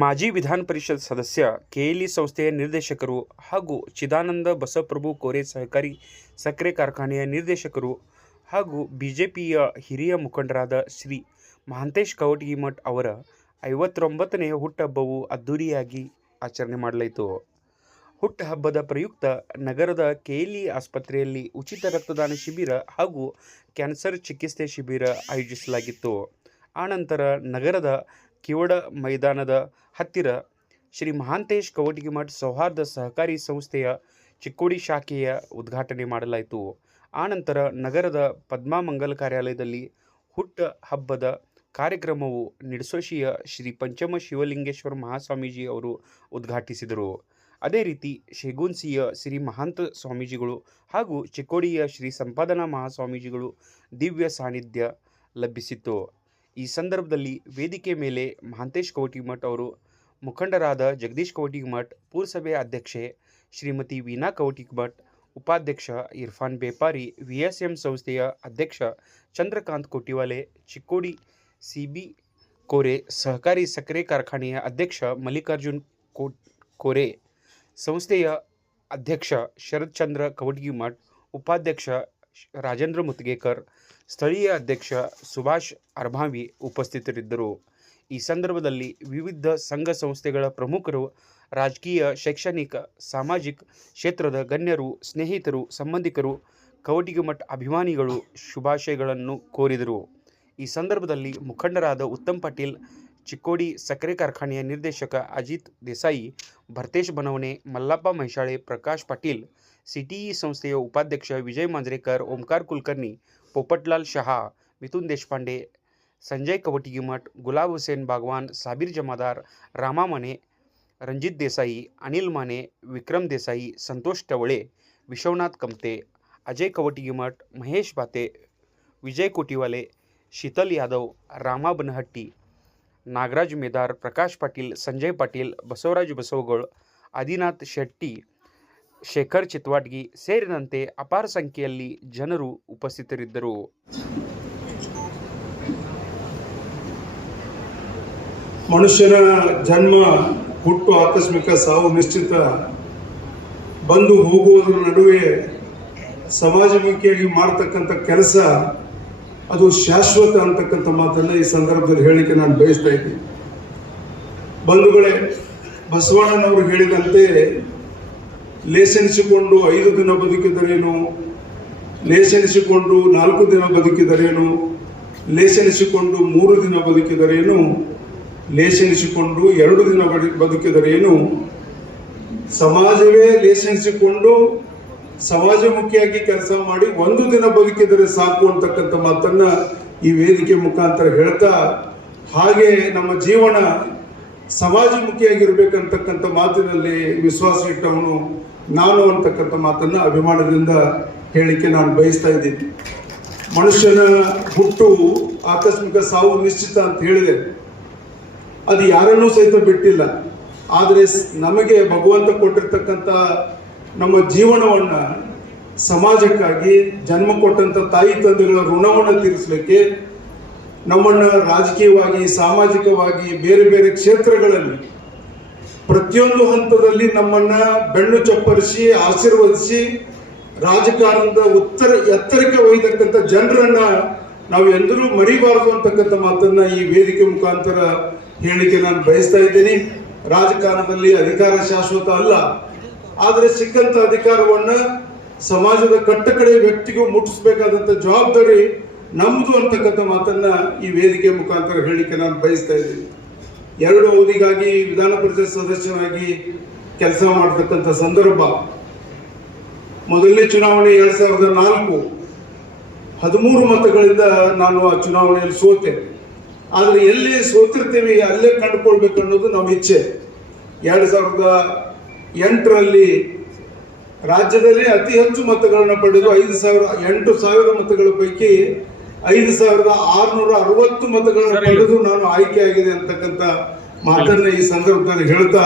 ಮಾಜಿ ವಿಧಾನ ಪರಿಷತ್ ಸದಸ್ಯ, ಕೆಎಲ್ಇ ಸಂಸ್ಥೆಯ ನಿರ್ದೇಶಕರು ಹಾಗೂ ಚಿದಾನಂದ ಬಸವಪ್ರಭು ಕೋರೆ ಸಹಕಾರಿ ಸಕ್ಕರೆ ಕಾರ್ಖಾನೆಯ ನಿರ್ದೇಶಕರು ಹಾಗೂ ಬಿಜೆಪಿಯ ಹಿರಿಯ ಮುಖಂಡರಾದ ಶ್ರೀ ಮಹಾಂತೇಶ್ ಕವಟಗಿಮಠ ಅವರ 59ನೇ ಹುಟ್ಟುಹಬ್ಬವು ಅದ್ದೂರಿಯಾಗಿ ಆಚರಣೆ ಮಾಡಲಾಯಿತು. ಹುಟ್ಟುಹಬ್ಬದ ಪ್ರಯುಕ್ತ ನಗರದ ಕೆಎಲ್ಇ ಆಸ್ಪತ್ರೆಯಲ್ಲಿ ಉಚಿತ ರಕ್ತದಾನ ಶಿಬಿರ ಹಾಗೂ ಕ್ಯಾನ್ಸರ್ ಚಿಕಿತ್ಸೆ ಶಿಬಿರ ಆಯೋಜಿಸಲಾಗಿತ್ತು. ಆನಂತರ ನಗರದ ಕಿವಡ ಮೈದಾನದ ಹತ್ತಿರ ಶ್ರೀ ಮಹಾಂತೇಶ್ ಕವಟಗಿಮಠ ಸೌಹಾರ್ದ ಸಹಕಾರಿ ಸಂಸ್ಥೆಯ ಚಿಕ್ಕೋಡಿ ಶಾಖೆಯ ಉದ್ಘಾಟನೆ ಮಾಡಲಾಯಿತು. ಆನಂತರ ನಗರದ ಪದ್ಮಾ ಮಂಗಲ ಕಾರ್ಯಾಲಯದಲ್ಲಿ ಹುಟ್ಟ ಹಬ್ಬದ ಕಾರ್ಯಕ್ರಮವು ನಿಡಸೋಶಿಯ ಶ್ರೀ ಪಂಚಮ ಶಿವಲಿಂಗೇಶ್ವರ ಮಹಾಸ್ವಾಮೀಜಿ ಅವರು ಉದ್ಘಾಟಿಸಿದರು. ಅದೇ ರೀತಿ ಶೇಗುನ್ಸಿಯ ಶ್ರೀ ಮಹಾಂತ ಸ್ವಾಮೀಜಿಗಳು ಹಾಗೂ ಚಿಕ್ಕೋಡಿಯ ಶ್ರೀ ಸಂಪಾದನಾ ಮಹಾಸ್ವಾಮೀಜಿಗಳು ದಿವ್ಯ ಸಾನ್ನಿಧ್ಯ ಲಭಿಸಿತ್ತು. ಈ ಸಂದರ್ಭದಲ್ಲಿ ವೇದಿಕೆ ಮೇಲೆ ಮಹಾಂತೇಶ್ ಕವಟಗಿಮಠ ಅವರು, ಮುಖಂಡರಾದ ಜಗದೀಶ್ ಕವಟಗಿಮಠ, ಪುರಸಭೆ ಅಧ್ಯಕ್ಷೆ ಶ್ರೀಮತಿ ವೀಣಾ ಕವಟಗಿಮಠ, ಉಪಾಧ್ಯಕ್ಷ ಇರ್ಫಾನ್ ಬೇಪಾರಿ, ವಿಎಸ್ಎಂ ಸಂಸ್ಥೆಯ ಅಧ್ಯಕ್ಷ ಚಂದ್ರಕಾಂತ್ ಕೋಟಿವಾಲೆ, ಚಿಕ್ಕೋಡಿ ಸಿಬಿ ಕೋರೆ ಸಹಕಾರಿ ಸಕ್ಕರೆ ಕಾರ್ಖಾನೆಯ ಅಧ್ಯಕ್ಷ ಮಲ್ಲಿಕಾರ್ಜುನ್ ಕೋರೆ, ಸಂಸ್ಥೆಯ ಅಧ್ಯಕ್ಷ ಶರತ್ ಚಂದ್ರ ಕವಟಗಿಮಠ, ಉಪಾಧ್ಯಕ್ಷ ರಾಜೇಂದ್ರ ಮುತ್ಗೇಕರ್, ಸ್ಥಳೀಯ ಅಧ್ಯಕ್ಷ ಸುಭಾಷ್ ಅರ್ಭಾವಿ ಉಪಸ್ಥಿತರಿದ್ದರು. ಈ ಸಂದರ್ಭದಲ್ಲಿ ವಿವಿಧ ಸಂಘ ಸಂಸ್ಥೆಗಳ ಪ್ರಮುಖರು, ರಾಜಕೀಯ, ಶೈಕ್ಷಣಿಕ, ಸಾಮಾಜಿಕ ಕ್ಷೇತ್ರದ ಗಣ್ಯರು, ಸ್ನೇಹಿತರು, ಸಂಬಂಧಿಕರು, ಕವಟಗಿಮಠ ಅಭಿಮಾನಿಗಳು ಶುಭಾಶಯಗಳನ್ನು ಕೋರಿದರು. ಈ ಸಂದರ್ಭದಲ್ಲಿ ಮುಖಂಡರಾದ ಉತ್ತಮ್ ಪಾಟೀಲ್, ಚಿಕ್ಕೋಡಿ ಸಕ್ಕರೆ ಕಾರ್ಖಾನೆಯ ನಿರ್ದೇಶಕ ಅಜಿತ್ ದೇಸಾಯಿ, ಭರ್ತೇಶ್ ಬನವನೆ, ಮಲ್ಲಪ್ಪ ಮೈಸಾಳೆ, ಪ್ರಕಾಶ್ ಪಾಟೀಲ್, ಸಿಟಿಇ ಸಂಸ್ಥೆಯ ಉಪಾಧ್ಯಕ್ಷ ವಿಜಯ್ ಮಾಂಜ್ರೇಕರ್, ಓಂಕಾರ ಕುಲಕರ್ಣಿ, ಪೋಪಟ್ಲಾಲ್ ಶಹಾ, ಮಿಥುನ್ ದೇಶಪಾಂಡೆ, ಸಂಜಯ್ ಕವಟಗಿಮಠ, ಗುಲಾಬ್ ಹುಸೇನ್ ಬಾಗವಾನ್, ಸಾಬೀರ್ ಜಮಾದಾರ್, ರಾಮಾ ಮಾನೆ, ರಂಜಿತ್ ದೇಸಾಯಿ, ಅನಿಲ್ ಮಾನೆ, ವಿಕ್ರಮ್ ದೇಸಾಯಿ, ಸಂತೋಷ್ ಟವಳೆ, ವಿಶ್ವನಾಥ್ ಕಮ್ತೆ, ಅಜಯ್ ಕವಟಗಿಮಠ, ಮಹೇಶ್ ಬಾತೆ, ವಿಜಯ್ ಕೋಟಿವಾಲೆ, ಶೀತಲ್ ಯಾದವ್, ರಾಮಾ ಬನಹಟ್ಟಿ, ನಾಗರಾಜ್ ಮೇದಾರ್, ಪ್ರಕಾಶ್ ಪಾಟೀಲ್, ಸಂಜಯ್ ಪಾಟೀಲ್, ಬಸವರಾಜ್ ಬಸವಗೋಳ್, ಆದಿನಾಥ್ ಶೆಟ್ಟಿ, ಶೇಖರ್ ಚಿತ್ವಾಡ್ಗಿ ಸೇರಿದಂತೆ ಅಪಾರ ಸಂಖ್ಯೆಯಲ್ಲಿ ಜನರು ಉಪಸ್ಥಿತರಿದ್ದರು. ಮನುಷ್ಯನ ಜನ್ಮ, ಹುಟ್ಟು ಆಕಸ್ಮಿಕ, ಸಾವು ನಿಶ್ಚಿತ. ಬಂದು ಹೋಗುವುದರ ನಡುವೆ ಸಮಾಜಮುಖಿಯಾಗಿ ಮಾಡ್ತಕ್ಕಂಥ ಕೆಲಸ ಅದು ಶಾಶ್ವತ ಅಂತಕ್ಕಂಥ ಮಾತನ್ನು ಈ ಸಂದರ್ಭದಲ್ಲಿ ಹೇಳಿಕೆ ನಾನು ಬಯಸ್ತಾ ಇದ್ದೀನಿ. ಬಂಧುಗಳೇ, ಬಸವಣ್ಣನವರು ಹೇಳಿದಂತೆ ಲೇಸನಿಸಿಕೊಂಡು 5 ದಿನ ಬದುಕಿದರೇನು, ಲೇಸನಿಸಿಕೊಂಡು 4 ದಿನ ಬದುಕಿದರೇನು, ಲೇಸನಿಸಿಕೊಂಡು 3 ದಿನ ಬದುಕಿದರೇನು, ಲೇಸನಿಸಿಕೊಂಡು 2 ದಿನ ಬದುಕಿದರೇನು, ಸಮಾಜವೇ ಲೇಸನಿಸಿಕೊಂಡು ಸಮಾಜಮುಖಿಯಾಗಿ ಕೆಲಸ ಮಾಡಿ 1 ದಿನ ಬದುಕಿದರೆ ಸಾಕು ಅಂತಕ್ಕಂಥ ಮಾತನ್ನ ಈ ವೇದಿಕೆ ಮುಖಾಂತರ ಹೇಳ್ತಾ, ಹಾಗೆ ನಮ್ಮ ಜೀವನ ಸಮಾಜಮುಖಿಯಾಗಿರ್ಬೇಕಂತಕ್ಕಂಥ ಮಾತಿನಲ್ಲಿ ವಿಶ್ವಾಸ ಇಟ್ಟವನು ನಾನು ಅಂತಕ್ಕಂಥ ಮಾತನ್ನ ಅಭಿಮಾನದಿಂದ ಹೇಳಿಕೆ ನಾನು ಬಯಸ್ತಾ ಇದ್ದೀನಿ. ಮನುಷ್ಯನ ಹುಟ್ಟು ಆಕಸ್ಮಿಕ, ಸಾವು ನಿಶ್ಚಿತ ಅಂತ ಹೇಳಿದೆ. ಅದು ಯಾರನ್ನೂ ಸಹಿತ ಬಿಟ್ಟಿಲ್ಲ. ಆದರೆ ನಮಗೆ ಭಗವಂತ ಕೊಟ್ಟಿರ್ತಕ್ಕಂಥ ನಮ್ಮ ಜೀವನವನ್ನ ಸಮಾಜಕ್ಕಾಗಿ, ಜನ್ಮ ಕೊಟ್ಟಂತ ತಾಯಿ ತಂದೆಗಳ ಋಣವನ್ನು ತೀರಿಸಲಿಕ್ಕೆ, ನಮ್ಮನ್ನು ರಾಜಕೀಯವಾಗಿ, ಸಾಮಾಜಿಕವಾಗಿ, ಬೇರೆ ಬೇರೆ ಕ್ಷೇತ್ರಗಳಲ್ಲಿ ಪ್ರತಿಯೊಂದು ಹಂತದಲ್ಲಿ ನಮ್ಮನ್ನ ಬೆನ್ನು ಚಪ್ಪರಿಸಿ, ಆಶೀರ್ವದಿಸಿ, ರಾಜಕಾರಣದ ಎತ್ತರಕ್ಕೆ ಒಯ್ದಕ್ಕಂಥ ಜನರನ್ನ ನಾವು ಎಂದರೂ ಮರಿಬಾರದು ಅಂತಕ್ಕಂಥ ಮಾತನ್ನ ಈ ವೇದಿಕೆ ಮುಖಾಂತರ ಹೇಳಿಕೆ ನಾನು ಬಯಸ್ತಾ ಇದ್ದೀನಿ. ರಾಜಕಾರಣದಲ್ಲಿ ಅಧಿಕಾರ ಶಾಶ್ವತ ಅಲ್ಲ, ಆದರೆ ಸಿಕ್ಕಂತ ಅಧಿಕಾರವನ್ನ ಸಮಾಜದ ಕಟ್ಟಕಡೆ ವ್ಯಕ್ತಿಗೂ ಮುಟ್ಟಿಸಬೇಕಾದಂತ ಜವಾಬ್ದಾರಿ ನಮ್ದು ಅಂತಕ್ಕಂಥ ಮಾತನ್ನ ಈ ವೇದಿಕೆ ಮುಖಾಂತರ ಹೇಳಿಕೆ ನಾನು ಬಯಸ್ತಾ ಇದ್ದೀನಿ. 2 ಅವಧಿಗಾಗಿ ವಿಧಾನ ಪರಿಷತ್ ಸದಸ್ಯನಾಗಿ ಕೆಲಸ ಮಾಡತಕ್ಕಂಥ ಸಂದರ್ಭ, ಮೊದಲನೇ ಚುನಾವಣೆ 2004, 13 ಮತಗಳಿಂದ ನಾನು ಆ ಚುನಾವಣೆಯಲ್ಲಿ ಸೋತೆ. ಆದರೆ ಎಲ್ಲಿ ಸೋತಿರ್ತೀವಿ ಅಲ್ಲೇ ಕಂಡುಕೊಳ್ಬೇಕು ಅನ್ನೋದು ನಮ್ಮ ಇಚ್ಛೆ. 2008ರಲ್ಲಿ ರಾಜ್ಯದಲ್ಲಿ ಅತಿ ಹೆಚ್ಚು ಮತಗಳನ್ನು ಪಡೆದು 8,000 ಮತಗಳ ಪೈಕಿ 5,660 ಮತಗಳನ್ನು ಪಡೆದು ನಾನು ಆಯ್ಕೆಯಾಗಿದೆ ಅಂತಕ್ಕಂಥ ಮಾತನ್ನ ಈ ಸಂದರ್ಭದಲ್ಲಿ ಹೇಳ್ತಾ,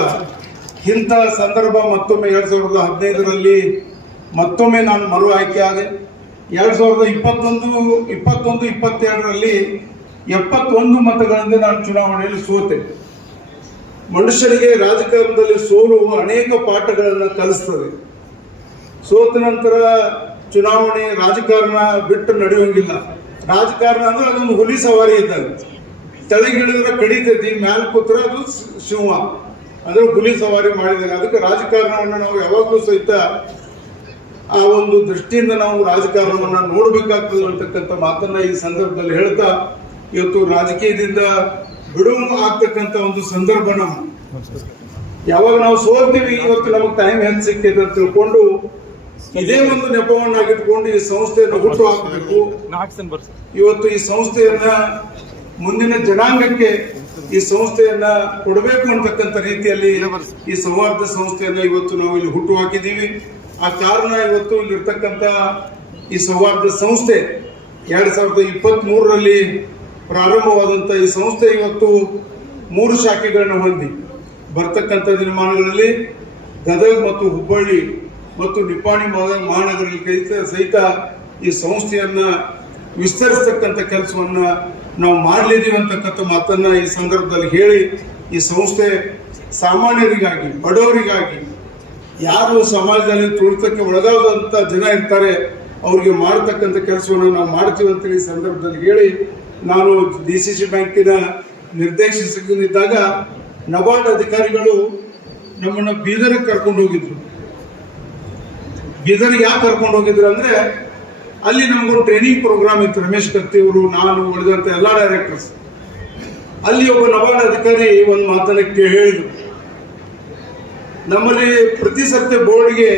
ಇಂಥ ಸಂದರ್ಭ ಮತ್ತೊಮ್ಮೆ 2015ರಲ್ಲಿ ಮತ್ತೊಮ್ಮೆ ನಾನು ಮರು ಆಯ್ಕೆ ಆದೆ. 2021-22ರಲ್ಲಿ 71 ಮತಗಳಿಂದ ನಾನು ಚುನಾವಣೆಯಲ್ಲಿ ಸೋತೆ. ಮನುಷ್ಯನಿಗೆ ರಾಜಕಾರಣದಲ್ಲಿ ಸೋಲು ಅನೇಕ ಪಾಠಗಳನ್ನು ಕಲಿಸ್ತದೆ. ಸೋತ ನಂತರ ಚುನಾವಣೆ ರಾಜಕಾರಣ ಬಿಟ್ಟು ನಡೆಯುವಂಗಿಲ್ಲ. ರಾಜಕಾರಣ ಅಂದ್ರೆ ಅದೊಂದು ಹುಲಿ ಸವಾರಿ ಇದ್ದಾಗ, ತೆಳಗಿಳಿದ್ರೆ ಕಡಿತೈತಿ, ಮ್ಯಾಲ ಕೂತ್ರೆ ಅದು ಸಿಂಹ, ಅಂದ್ರೆ ಹುಲಿ ಸವಾರಿ ಮಾಡಿದಾಗ. ಅದಕ್ಕೆ ರಾಜಕಾರಣವನ್ನು ನಾವು ಯಾವಾಗಲೂ ಸಹಿತ ಆ ಒಂದು ದೃಷ್ಟಿಯಿಂದ ನಾವು ರಾಜಕಾರಣವನ್ನ ನೋಡ್ಬೇಕಾಗ್ತದೆ ಅಂತಕ್ಕಂಥ ಮಾತನ್ನ ಈ ಸಂದರ್ಭದಲ್ಲಿ ಹೇಳ್ತಾ, ಇವತ್ತು ರಾಜಕೀಯದಿಂದ ಬಿಡುವು ಆಗ್ತಕ್ಕಂಥ ಒಂದು ಸಂದರ್ಭ ನಮ್ಮ ಯಾವಾಗ ನಾವು ಸೋಲ್ತೀವಿ, ಇವತ್ತು ನಮಗೆ ಟೈಮ್ ಹೆಂಗ್ ಸಿಗ್ತೈತೆ ಅಂತ ತಿಳ್ಕೊಂಡು ಇದೇ ಒಂದು ನೆಪವನ್ನಾಗಿಟ್ಕೊಂಡು ಈ ಸಂಸ್ಥೆಯನ್ನು ಹುಟ್ಟು ಹಾಕಬೇಕು. ಇವತ್ತು ಈ ಸಂಸ್ಥೆಯನ್ನ ಮುಂದಿನ ಜನಾಂಗಕ್ಕೆ ಈ ಸಂಸ್ಥೆಯನ್ನ ಕೊಡಬೇಕು ಅಂತಕ್ಕಂಥ ರೀತಿಯಲ್ಲಿ ಈ ಸೌಹಾರ್ದ ಸಂಸ್ಥೆಯನ್ನ ಇವತ್ತು ನಾವು ಇಲ್ಲಿ ಹುಟ್ಟು ಹಾಕಿದ್ದೀವಿ. ಆ ಕಾರಣ ಇವತ್ತು ಇಲ್ಲಿರ್ತಕ್ಕಂಥ ಈ ಸೌಹಾರ್ದ ಸಂಸ್ಥೆ 2023ರಲ್ಲಿ ಪ್ರಾರಂಭವಾದಂಥ ಈ ಸಂಸ್ಥೆ ಇವತ್ತು 3 ಶಾಖೆಗಳನ್ನು ಹೊಂದಿ ಬರ್ತಕ್ಕಂಥ ದಿನಮಾನಗಳಲ್ಲಿ ಗದಗ ಮತ್ತು ಹುಬ್ಬಳ್ಳಿ ಮತ್ತು ನಿಪ್ಪಾಣಿ ಮಹಾನಗರದಲ್ಲಿ ಸಹಿತ ಈ ಸಂಸ್ಥೆಯನ್ನ ವಿಸ್ತರಿಸ್ತಕ್ಕಂಥ ಕೆಲಸವನ್ನ ನಾವು ಮಾಡಲಿದ್ದೀವಿ ಅಂತಕ್ಕಂಥ ಮಾತನ್ನ ಈ ಸಂದರ್ಭದಲ್ಲಿ ಹೇಳಿ, ಈ ಸಂಸ್ಥೆ ಸಾಮಾನ್ಯರಿಗಾಗಿ, ಬಡವರಿಗಾಗಿ, ಯಾರು ಸಮಾಜದಲ್ಲಿ ತುಳಿತಕ್ಕೆ ಒಳಗಾದಂಥ ಜನ ಇರ್ತಾರೆ ಅವ್ರಿಗೆ ಮಾಡತಕ್ಕಂಥ ಕೆಲಸವನ್ನು ನಾವು ಮಾಡ್ತೀವಿ ಅಂತ ಈ ಸಂದರ್ಭದಲ್ಲಿ ಹೇಳಿ, ನಾನು DCC ಬ್ಯಾಂಕಿನ ನಿರ್ದೇಶಕನಿದ್ದಾಗ ನಬಾರ್ಡ್ ಅಧಿಕಾರಿಗಳು ನಮ್ಮನ್ನು ಬೀದರ್ಗೆ ಕರ್ಕೊಂಡು ಹೋಗಿದ್ರು. ಬೀದರ್ಗೆ ಯಾಕೆ ಕರ್ಕೊಂಡು ಹೋಗಿದ್ರು ಅಂದ್ರೆ ಅಲ್ಲಿ ನಮಗೊಂದು ಟ್ರೈನಿಂಗ್ ಪ್ರೋಗ್ರಾಮ್ ಇತ್ತು. ರಮೇಶ್ ಕತ್ತಿ ಅವರು, ನಾನು, ಉಳಿದಂತ ಎಲ್ಲ ಡೈರೆಕ್ಟರ್ಸ್. ಅಲ್ಲಿ ಒಬ್ಬ ನಬಾರ್ಡ್ ಅಧಿಕಾರಿ ಒಂದು ಮಾತನ್ನ ಹೇಳಿದ್ರು, ನಮ್ಮಲ್ಲಿ ಪ್ರತಿ ಸರ್ತಿ ಬೋರ್ಡ್ಗೆ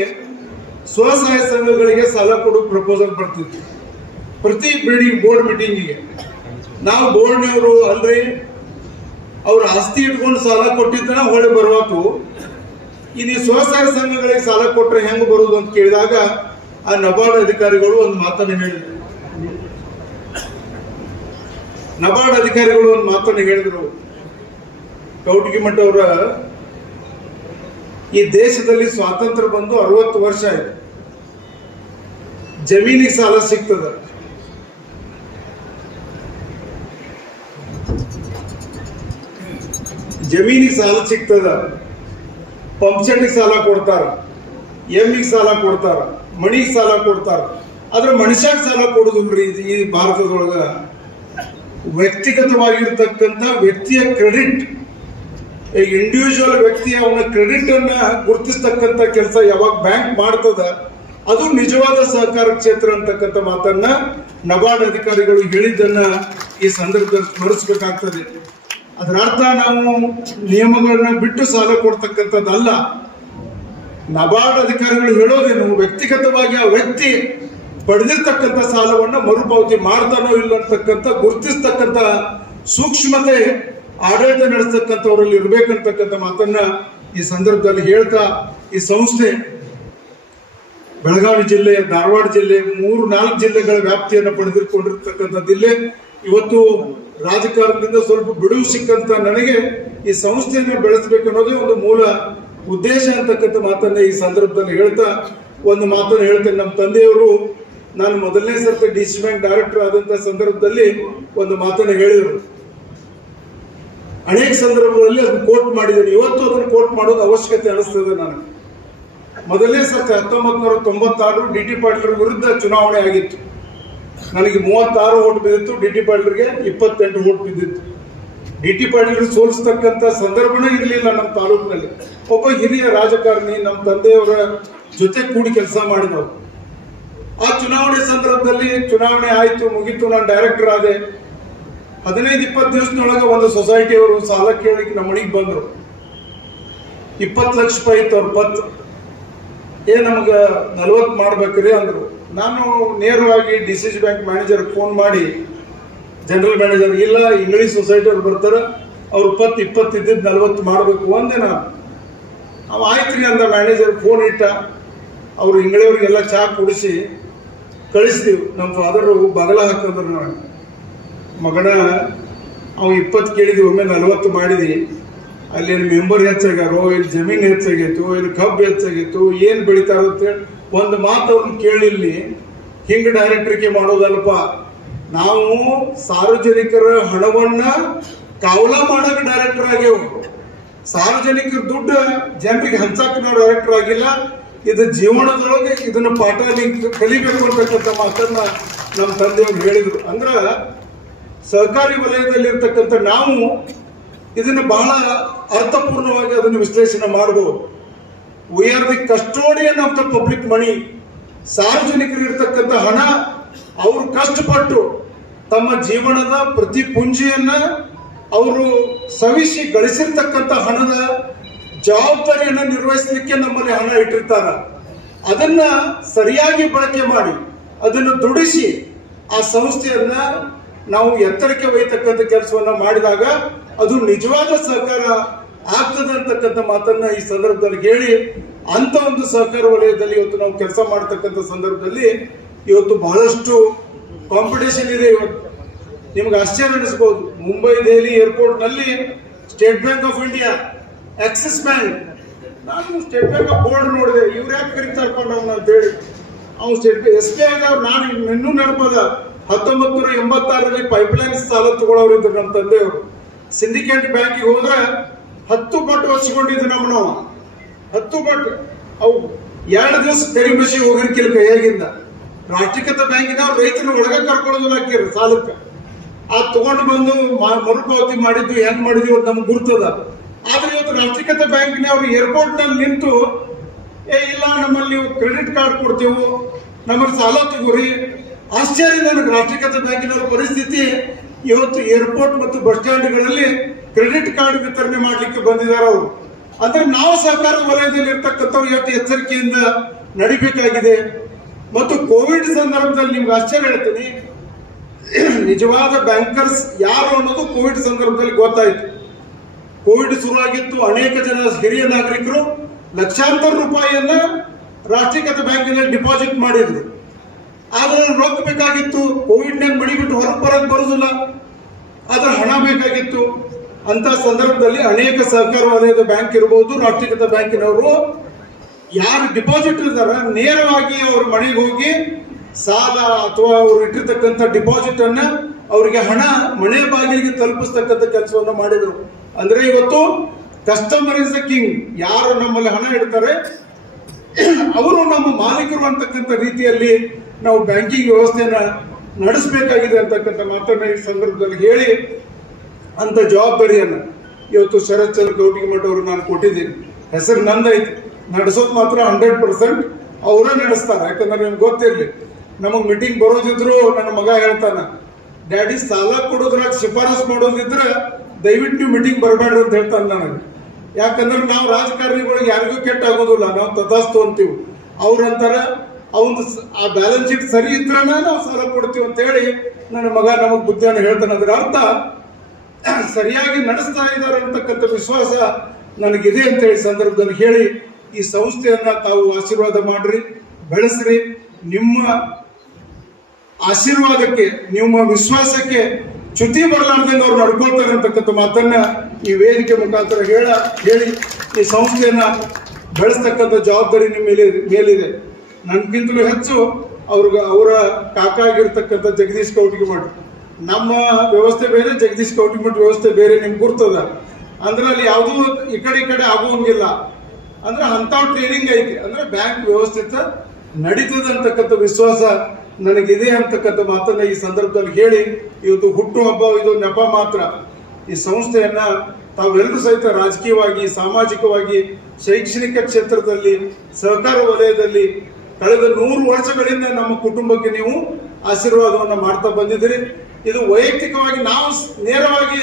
ಸ್ವಸಹಾಯ ಸಂಘಗಳಿಗೆ ಸಾಲ ಕೊಡೋ ಪ್ರಪೋಸಲ್ ಬರ್ತಿತ್ತು. ಪ್ರತಿ ಬೋರ್ಡ್ ಮೀಟಿಂಗಿಗೆ ನಾವು ಬೋರ್ಡ್ನವರು ಅಲ್ರಿ, ಅವ್ರ ಆಸ್ತಿ ಇಟ್ಕೊಂಡು ಸಾಲ ಕೊಟ್ಟಿದ್ದನ ಹೊಳೆ ಬರುವಾತು, ಇನ್ನು ಸ್ವಸಹಾಯ ಸಂಘಗಳಿಗೆ ಸಾಲ ಕೊಟ್ರೆ ಹೆಂಗ್ ಬರುವುದು ಅಂತ ಕೇಳಿದಾಗ ಆ ನಬಾರ್ಡ್ ಅಧಿಕಾರಿಗಳು ಒಂದು ಮಾತನ್ನು ಹೇಳಿದ್ರು. ಕೌಟಗಿಮಠ ಅವರ, ಈ ದೇಶದಲ್ಲಿ ಸ್ವಾತಂತ್ರ್ಯ ಬಂದು 60 ವರ್ಷ ಆಯ್ತು, ಜಮೀನಿಗೆ ಸಾಲ ಸಿಗ್ತದ, ಪಂಪ್ಸೆಟ್ಗೆ ಸಾಲ ಕೊಡ್ತಾರ, ಎಮ್ಮಿಗೆ ಸಾಲ ಕೊಡ್ತಾರ, ಮಣಿಗೆ ಸಾಲ ಕೊಡ್ತಾರ, ಆದ್ರೆ ಮನುಷ್ಯಕ್ಕೆ ಸಾಲ ಕೊಡುದಿಲ್ರಿ. ಈ ಭಾರತದೊಳಗ ವ್ಯಕ್ತಿಗತವಾಗಿರ್ತಕ್ಕಂಥ ವ್ಯಕ್ತಿಯ ಕ್ರೆಡಿಟ್, ಇಂಡಿವಿಜುವಲ್ ವ್ಯಕ್ತಿಯ ಅವನ ಕ್ರೆಡಿಟ್ ಅನ್ನ ಗುರುತಿಸ್ತಕ್ಕಂಥ ಕೆಲಸ ಯಾವಾಗ ಬ್ಯಾಂಕ್ ಮಾಡ್ತದ ಅದು ನಿಜವಾದ ಸಹಕಾರ ಕ್ಷೇತ್ರ ಅಂತಕ್ಕಂಥ ಮಾತನ್ನ ನಬಾರ್ಡ್ ಅಧಿಕಾರಿಗಳು ಹೇಳಿದ್ದನ್ನ ಈ ಸಂದರ್ಭದಲ್ಲಿ ಸ್ಮರಿಸಬೇಕಾಗ್ತದೆ. ಅದರ ಅರ್ಥ ನಾವು ನಿಯಮಗಳನ್ನ ಬಿಟ್ಟು ಸಾಲ ಕೊಡ್ತಕ್ಕಂಥದ್ದಲ್ಲ. ನಬಾರ್ಡ್ ಅಧಿಕಾರಿಗಳು ಹೇಳೋದೇನು, ವ್ಯಕ್ತಿಗತವಾಗಿ ಆ ವ್ಯಕ್ತಿ ಪಡೆದಿರ್ತಕ್ಕಂಥ ಸಾಲವನ್ನ ಮರುಪಾವತಿ ಮಾಡ್ತಾನೋ ಇಲ್ಲ ಅಂತಕ್ಕಂಥ ಗುರುತಿಸ್ತಕ್ಕಂಥ ಸೂಕ್ಷ್ಮತೆ ಆಡಳಿತ ನಡೆಸ್ತಕ್ಕಂಥವರಲ್ಲಿ ಇರ್ಬೇಕಂತಕ್ಕಂಥ ಮಾತನ್ನ ಈ ಸಂದರ್ಭದಲ್ಲಿ ಹೇಳ್ತಾ, ಈ ಸಂಸ್ಥೆ ಬೆಳಗಾವಿ ಜಿಲ್ಲೆ, ಧಾರವಾಡ ಜಿಲ್ಲೆ, 3-4 ಜಿಲ್ಲೆಗಳ ವ್ಯಾಪ್ತಿಯನ್ನು ಪಡೆದುಕೊಂಡಿರ್ತಕ್ಕಂಥದ್ದಿಲ್ಲೇ. ಇವತ್ತು ರಾಜಕಾರಣದಿಂದ ಸ್ವಲ್ಪ ಬಿಡುವು ಸಿಕ್ಕಂತ ನನಗೆ ಈ ಸಂಸ್ಥೆಯನ್ನು ಬೆಳೆಸಬೇಕು ಅನ್ನೋದೇ ಒಂದು ಮೂಲ ಉದ್ದೇಶ ಅಂತಕ್ಕಂಥ ಮಾತನ್ನ ಈ ಸಂದರ್ಭದಲ್ಲಿ ಹೇಳ್ತಾ ಒಂದು ಮಾತನ್ನು ಹೇಳ್ತೇನೆ. ನಮ್ಮ ತಂದೆಯವರು, ನಾನು ಮೊದಲನೇ ಸರ್ತಿ DCC ಬ್ಯಾಂಕ್ ಡೈರೆಕ್ಟರ್ ಆದಂತ ಸಂದರ್ಭದಲ್ಲಿ ಒಂದು ಮಾತನ್ನು ಹೇಳಿದರು. ಅನೇಕ ಸಂದರ್ಭಗಳಲ್ಲಿ ಅದನ್ನು ಕೋಟ್ ಮಾಡಿದ್ದೇನೆ. ಇವತ್ತು ಅದನ್ನು ಕೋಟ್ ಮಾಡೋದು ಅವಶ್ಯಕತೆ ಅನಿಸ್ತದೆ ನನಗೆ. ಮೊದಲನೇ ಸರ್ತಿ 1996 DT ಪಾಟೀಲ್ ವಿರುದ್ಧ ಚುನಾವಣೆ ಆಗಿತ್ತು. ನನಗೆ 36 ಓಟ್ ಬಿದ್ದಿತ್ತು, DT ಪಾಟೀಲ್ಗೆ 28 ಓಟ್ ಬಿದ್ದಿತ್ತು. DT ಪಾಟೀಲ್ ಸೋಲಿಸ್ತಕ್ಕಂಥ ಸಂದರ್ಭನೇ ಇರಲಿಲ್ಲ ನಮ್ಮ ತಾಲೂಕಿನಲ್ಲಿ. ಒಬ್ಬ ಹಿರಿಯ ರಾಜಕಾರಣಿ ನಮ್ಮ ತಂದೆಯವರ ಜೊತೆ ಕೂಡಿ ಕೆಲಸ ಮಾಡಿದವರು. ಆ ಚುನಾವಣೆ ಸಂದರ್ಭದಲ್ಲಿ ಚುನಾವಣೆ ಆಯ್ತು, ಮುಗೀತು, ನಾನು ಡೈರೆಕ್ಟರ್ ಆದೆ. 15-20 ದಿವಸದೊಳಗೆ ಒಂದು ಸೊಸೈಟಿಯವರು ಸಾಲ ಕೇಳಲಿಕ್ಕೆ ನಮ್ಮ ಮನೆಗೆ ಬಂದರು. 20 ಲಕ್ಷ ರೂಪಾಯಿ ಇತ್ತು ಅವ್ರ ಪತ್ರ. ನಮಗೆ 40 ಮಾಡ್ಬೇಕ್ರಿ ಅಂದರು. ನಾನು ನೇರವಾಗಿ DCC ಬ್ಯಾಂಕ್ ಮ್ಯಾನೇಜರ್ ಫೋನ್ ಮಾಡಿ, ಜನರಲ್ ಮ್ಯಾನೇಜರ್, ಇಲ್ಲ ಇಂಗ್ಲಿಷ್ ಸೊಸೈಟಿ ಅವ್ರು ಬರ್ತಾರೆ, ಅವ್ರು 20 ಇದ್ದಿದ್ದು 40 ಮಾಡಬೇಕು ಅಂದೆ ನಾನು. ಅವ ಆಯ್ತ್ರಿ ಅಂದ. ಮ್ಯಾನೇಜರ್ ಫೋನ್ ಇಟ್ಟ. ಅವರು ಇಂಗ್ಳಿಯವ್ರಿಗೆಲ್ಲ ಚಹಾ ಕುಡಿಸಿ ಕಳಿಸ್ತೀವಿ. ನಮ್ಮ ಫಾದರು ಬಗಲ ಹಾಕಿದ್ರು, ನಾನು ಮಗನ ಅವ 20 ಕೇಳಿದ್ವಿ, ಒಮ್ಮೆ 40 ಮಾಡಿದ್ವಿ. ಅಲ್ಲಿ ಮೆಂಬರ್ ಹೆಚ್ಚಾಗ್ಯಾರೋ, ಇಲ್ಲಿ ಜಮೀನು ಹೆಚ್ಚಾಗೈತು, ಇಲ್ಲಿ ಕಬ್ಬು ಹೆಚ್ಚಾಗಿತ್ತು, ಏನು ಬೆಳಿತಾರ ಅಂತೇಳಿ ಒಂದು ಮಾತು ಅವ್ರನ್ನ ಕೇಳಿಲ್ಲಿ. ಹಿಂಗೆ ಡೈರೆಕ್ಟ್ರಿಗೆ ಮಾಡೋದಲ್ಪ, ನಾವು ಸಾರ್ವಜನಿಕರ ಹಣವನ್ನ ಕಾವಲ ಮಾಡಕ್ಕೆ ಡೈರೆಕ್ಟರ್ ಆಗ್ಯಾವ. ಸಾರ್ವಜನಿಕರ ದುಡ್ಡು ಜನರಿಗೆ ಹಂಚಕ್ಕೆ ನಾವು ಡೈರೆಕ್ಟರ್ ಆಗಿಲ್ಲ. ಇದು ಜೀವನದೊಳಗೆ ಇದನ್ನ ಪಾಠ ಕಲಿಬೇಕು ಅಂತಕ್ಕಂಥ ಮಾತನ್ನ ನಮ್ಮ ತಂದೆಯವರು ಹೇಳಿದ್ರು. ಅಂದ್ರೆ ಸಹಕಾರಿ ವಲಯದಲ್ಲಿ ಇರ್ತಕ್ಕಂಥ ನಾವು ಇದನ್ನು ಬಹಳ ಅರ್ಥಪೂರ್ಣವಾಗಿ ಅದನ್ನು ವಿಶ್ಲೇಷಣೆ ಮಾಡಬಹುದು. We are the custodian of the public ಮನಿ. ಸಾರ್ವಜನಿಕರು ಇರ್ತಕ್ಕಂಥ ಹಣ ಅವರು ಕಷ್ಟಪಟ್ಟು ತಮ್ಮ ಜೀವನದ ಪ್ರತಿ ಪುಂಜಿಯನ್ನ ಅವರು ಸವಿಸಿ ಗಳಿಸಿರ್ತಕ್ಕಂಥ ಹಣದ ಜವಾಬ್ದಾರಿಯನ್ನು ನಿರ್ವಹಿಸಲಿಕ್ಕೆ ನಮ್ಮಲ್ಲಿ ಹಣ ಇಟ್ಟಿರ್ತಾರ. ಅದನ್ನ ಸರಿಯಾಗಿ ಬಳಕೆ ಮಾಡಿ ಅದನ್ನು ದುಡಿಸಿ ಆ ಸಂಸ್ಥೆಯನ್ನ ನಾವು ಎತ್ತರಕ್ಕೆ ಒಯ್ಯತಕ್ಕಂಥ ಕೆಲಸವನ್ನ ಮಾಡಿದಾಗ ಅದು ನಿಜವಾದ ಸಹಕಾರ ಆಗ್ತದೆ ಅಂತಕ್ಕಂಥ ಮಾತನ್ನ ಈ ಸಂದರ್ಭದಲ್ಲಿ ಹೇಳಿ, ಅಂತ ಒಂದು ಸಹಕಾರ ವಲಯದಲ್ಲಿ ಇವತ್ತು ನಾವು ಕೆಲಸ ಮಾಡತಕ್ಕಂಥ ಸಂದರ್ಭದಲ್ಲಿ ಇವತ್ತು ಬಹಳಷ್ಟು ಕಾಂಪಿಟೇಷನ್ ಇದೆ. ಇವತ್ತು ನಿಮ್ಗೆ ಆಶ್ಚರ್ಯ ಅನಿಸ್ಬೋದು, ಮುಂಬೈ ದೆಹಲಿ ಏರ್ಪೋರ್ಟ್ ನಲ್ಲಿ state bank of India, Axis bank, ನಾನು ಸ್ಟೇಟ್ ಬ್ಯಾಂಕ್ ಆಫ್ ಬೋರ್ಡ್ ನೋಡಿದೆ, ಇವ್ರು ಯಾಕೆ ಕರೀತಾರಪ್ಪ ನಾವು ಅಂತ ಹೇಳಿ. ಅವ್ನು ಸ್ಟೇಟ್ ಎಸ್ ಬಿ ಐ ನಾನು ಇನ್ನೂ ನೆನಪದ 1986ರಲ್ಲಿ ಪೈಪ್ಲೈನ್ ಸಾಲ ತಗೊಳ್ಳೋರು ಇದ್ರು ನಮ್ಮ ತಂದೆಯವರು. ಸಿಂಡಿಕೇಟ್ ಬ್ಯಾಂಕಿಗೆ ಹೋದ್ರೆ 10 ಪಟ್ಟು ಹೊಚ್ಕೊಂಡಿದ್ದು ನಾವು 10 ಪಟ್ಟು. ಅವು 2 ದಿವಸ ತೆರಿಮಸಿ ಹೋಗಿರ್ಕಿಲ್ಲ ಕೈಯಾಗಿಂದ. ರಾಷ್ಟ್ರೀಕೃತ ಬ್ಯಾಂಕಿನವ್ರು ರೈತರು ಒಳಗೆ ಕರ್ಕೊಳ್ಳೋದು ಹಾಕಿರು ಸಾಲಕ್ಕೆ. ಆ ತಗೊಂಡು ಬಂದು ಮರುಪಾವತಿ ಮಾಡಿದ್ದು ಹೆಂಗ್ ಮಾಡಿದ್ವಿ ಅಂತ ನಮ್ಗೆ ಗುರ್ತದ. ಆದ್ರೆ ಇವತ್ತು ರಾಷ್ಟ್ರೀಕೃತ ಬ್ಯಾಂಕಿನವ್ರು ಏರ್ಪೋರ್ಟ್ ನಲ್ಲಿ ನಿಂತು ಇಲ್ಲ ನಮ್ಮಲ್ಲಿ ನೀವು ಕ್ರೆಡಿಟ್ ಕಾರ್ಡ್ ಕೊಡ್ತೇವೆ, ನಮ್ಮಲ್ಲಿ ಸಾಲ ತಗೋರಿ. ಆಶ್ಚರ್ಯ ನನಗೆ ರಾಷ್ಟ್ರೀಕೃತ ಬ್ಯಾಂಕಿನವ್ರ ಪರಿಸ್ಥಿತಿ ಇವತ್ತು ಏರ್ಪೋರ್ಟ್ ಮತ್ತು ಬಸ್ ಸ್ಟ್ಯಾಂಡ್ಗಳಲ್ಲಿ ಕ್ರೆಡಿಟ್ ಕಾರ್ಡ್ ವಿತರಣೆ ಮಾಡ್ಲಿಕ್ಕೆ ಬಂದಿದ್ದಾರೆ ಅವರು. ಅಂದ್ರೆ ನಾವು ಸಹಕಾರ ವಲಯದಲ್ಲಿ ಇರ್ತಕ್ಕಂಥವ್ರು ಇವತ್ತು ಎಚ್ಚರಿಕೆಯಿಂದ ನಡಿಬೇಕಾಗಿದೆ. ಮತ್ತು ಕೋವಿಡ್ ಸಂದರ್ಭದಲ್ಲಿ ನಿಮ್ಗೆ ಆಶ್ಚರ್ಯ ಹೇಳ್ತೀನಿ, ನಿಜವಾದ ಬ್ಯಾಂಕರ್ಸ್ ಯಾರು ಅನ್ನೋದು ಕೋವಿಡ್ ಸಂದರ್ಭದಲ್ಲಿ ಗೊತ್ತಾಯ್ತು. ಕೋವಿಡ್ ಶುರುವಾಗಿತ್ತು, ಅನೇಕ ಜನ ಹಿರಿಯ ನಾಗರಿಕರು ಲಕ್ಷಾಂತರ ರೂಪಾಯಿಯನ್ನ ರಾಷ್ಟ್ರೀಕೃತ ಬ್ಯಾಂಕಿನಲ್ಲಿ ಡಿಪಾಸಿಟ್ ಮಾಡಿದ್ರು. ಆದ್ರೆ ರೊಕ್ಕ ಬೇಕಾಗಿತ್ತು, ಕೋವಿಡ್ನಾಗ ಮಡಿಬಿಟ್ಟು ಹೊರಗೆ ಬರಕ್ ಬರೋದಿಲ್ಲ, ಆದ್ರೆ ಹಣ ಬೇಕಾಗಿತ್ತು. ಅಂತ ಸಂದರ್ಭದಲ್ಲಿ ಅನೇಕ ಸಹಕಾರ ವಲಯದ ಬ್ಯಾಂಕ್ ಇರಬಹುದು, ರಾಷ್ಟ್ರೀಕೃತ ಬ್ಯಾಂಕಿನವರು ಯಾರು ಡಿಪಾಸಿಟ್ ಇರ್ತಾರ ನೇರವಾಗಿ ಅವ್ರ ಮನೆಗೆ ಹೋಗಿ ಸಾಲ ಅಥವಾ ಅವ್ರು ಇಟ್ಟಿರ್ತಕ್ಕಂಥ ಡಿಪಾಸಿಟ್ ಅನ್ನ ಅವರಿಗೆ ಹಣ ಮನೆ ಬಾಗಿಲಿಗೆ ತಲುಪಿಸ್ತಕ್ಕಂಥ ಕೆಲಸವನ್ನು ಮಾಡಿದ್ರು. ಅಂದ್ರೆ ಇವತ್ತು ಕಸ್ಟಮರ್ ಇಸ್ ದ ಕಿಂಗ್. ಯಾರು ನಮ್ಮಲ್ಲಿ ಹಣ ಇಡ್ತಾರೆ ಅವರು ನಮ್ಮ ಮಾಲೀಕರು ಅಂತಕ್ಕಂಥ ರೀತಿಯಲ್ಲಿ ನಾವು ಬ್ಯಾಂಕಿಂಗ್ ವ್ಯವಸ್ಥೆಯನ್ನ ನಡೆಸಬೇಕಾಗಿದೆ ಅಂತಕ್ಕಂಥ ಮಾತನ್ನ ಈ ಸಂದರ್ಭದಲ್ಲಿ ಹೇಳಿ, ಅಂತ ಜವಾಬ್ದಾರಿಯನ್ನ ಇವತ್ತು ಶರತ್ ಚಂದ್ರ ಗೌಟಿಮಠ ಅವರು ನಾನು ಕೊಟ್ಟಿದ್ದೀನಿ. ಹೆಸರು ನಂದೈತಿ, ನಡೆಸೋದು ಮಾತ್ರ 100% ಅವರೇ ನಡೆಸ್ತಾರೆ. ಯಾಕಂದ್ರೆ ನಿಮ್ಗೆ ಗೊತ್ತಿರಲಿ, ನಮಗೆ ಮೀಟಿಂಗ್ ಬರೋದಿದ್ರು ನನ್ನ ಮಗ ಹೇಳ್ತಾನ, ಡ್ಯಾಡಿ ಸಾಲ ಕೊಡೋದ್ರಾಗ ಶಿಫಾರಸ್ ಮಾಡೋದಿದ್ರೆ ದಯವಿಟ್ಟು ನೀವು ಮೀಟಿಂಗ್ ಬರಬೇಡ್ರಿ ಅಂತ ಹೇಳ್ತಾನೆ ನನಗೆ. ಯಾಕಂದ್ರೆ ನಾವು ರಾಜಕಾರಣಿಗಳಿಗೆ ಯಾರಿಗೂ ಕೆಟ್ಟ ಆಗೋದಿಲ್ಲ, ನಾವು ತಥಾಸ್ತು ಅಂತೀವಿ. ಅವ್ರಂತಾರೆ ಅವನು ಆ ಬ್ಯಾಲೆನ್ಸ್ ಶೀಟ್ ಸರಿ ಇದ್ರನ ನಾವು ಸಾಲ ಕೊಡ್ತೀವಿ ಅಂತ ಹೇಳಿ ನನ್ನ ಮಗ ನಮಗೆ ಬುದ್ಧಿಯನ್ನು ಹೇಳ್ತಾನೆ. ಅದರ ಅರ್ಥ ಸರಿಯಾಗಿ ನಡೆಸ್ತಾ ಇದ್ದಾರೆ ಅಂತಕ್ಕಂಥ ವಿಶ್ವಾಸ ನನಗಿದೆ ಅಂತ ಹೇಳಿ ಸಂದರ್ಭದಲ್ಲಿ ಹೇಳಿ, ಈ ಸಂಸ್ಥೆಯನ್ನ ತಾವು ಆಶೀರ್ವಾದ ಮಾಡ್ರಿ, ಬೆಳೆಸ್ರಿ. ನಿಮ್ಮ ಆಶೀರ್ವಾದಕ್ಕೆ, ನಿಮ್ಮ ವಿಶ್ವಾಸಕ್ಕೆ ಚ್ಯುತಿ ಬರಲಾರ್ದಂಗೆ ಅವ್ರು ನಡ್ಕೊಳ್ತಾರೆ ಅಂತಕ್ಕಂಥ ಮಾತನ್ನ ಈ ವೇದಿಕೆ ಮುಖಾಂತರ ಹೇಳಿ ಈ ಸಂಸ್ಥೆಯನ್ನ ಬೆಳೆಸ್ತಕ್ಕಂಥ ಜವಾಬ್ದಾರಿ ನಿಮ್ಮ ಮೇಲಿದೆ. ನನ್ಗಿಂತಲೂ ಹೆಚ್ಚು ಅವರ ಕಾಕ ಆಗಿರ್ತಕ್ಕಂಥ ಜಗದೀಶ್ ಕೌಟಿಮಠ. ನಮ್ಮ ವ್ಯವಸ್ಥೆ ಬೇರೆ, ಜಗದೀಶ್ ಕೌಟಿಮಠ ವ್ಯವಸ್ಥೆ ಬೇರೆ, ನಿಮ್ಗೆ ಗುರ್ತದ. ಅಂದ್ರೆ ಅಲ್ಲಿ ಯಾವುದೂ ಈ ಕಡೆ ಆಗುವಂಗಿಲ್ಲ. ಅಂದ್ರೆ ಅಂತ ಟ್ರೈನಿಂಗ್ ಐತಿ. ಅಂದ್ರೆ ಬ್ಯಾಂಕ್ ವ್ಯವಸ್ಥಿತ ನಡೀತದೆ ಅಂತಕ್ಕಂಥ ವಿಶ್ವಾಸ ನನಗಿದೆ ಅಂತಕ್ಕಂಥ ಮಾತನ್ನ ಈ ಸಂದರ್ಭದಲ್ಲಿ ಹೇಳಿ, ಇವತ್ತು ಹುಟ್ಟು ಹಬ್ಬ ಇದು ನೆಪ ಮಾತ್ರ. ಈ ಸಂಸ್ಥೆಯನ್ನ ತಾವೆಲ್ಲರೂ ಸಹಿತ ರಾಜಕೀಯವಾಗಿ, ಸಾಮಾಜಿಕವಾಗಿ, ಶೈಕ್ಷಣಿಕ ಕ್ಷೇತ್ರದಲ್ಲಿ, ಸಹಕಾರ ವಲಯದಲ್ಲಿ ಕಳೆದ 100 ವರ್ಷಗಳಿಂದ ನಮ್ಮ ಕುಟುಂಬಕ್ಕೆ ನೀವು ಆಶೀರ್ವಾದವನ್ನ ಮಾಡ್ತಾ ಬಂದಿದ್ದೀರಿ. ಇದು ವೈಯಕ್ತಿಕವಾಗಿ ನಾವು ನೇರವಾಗಿ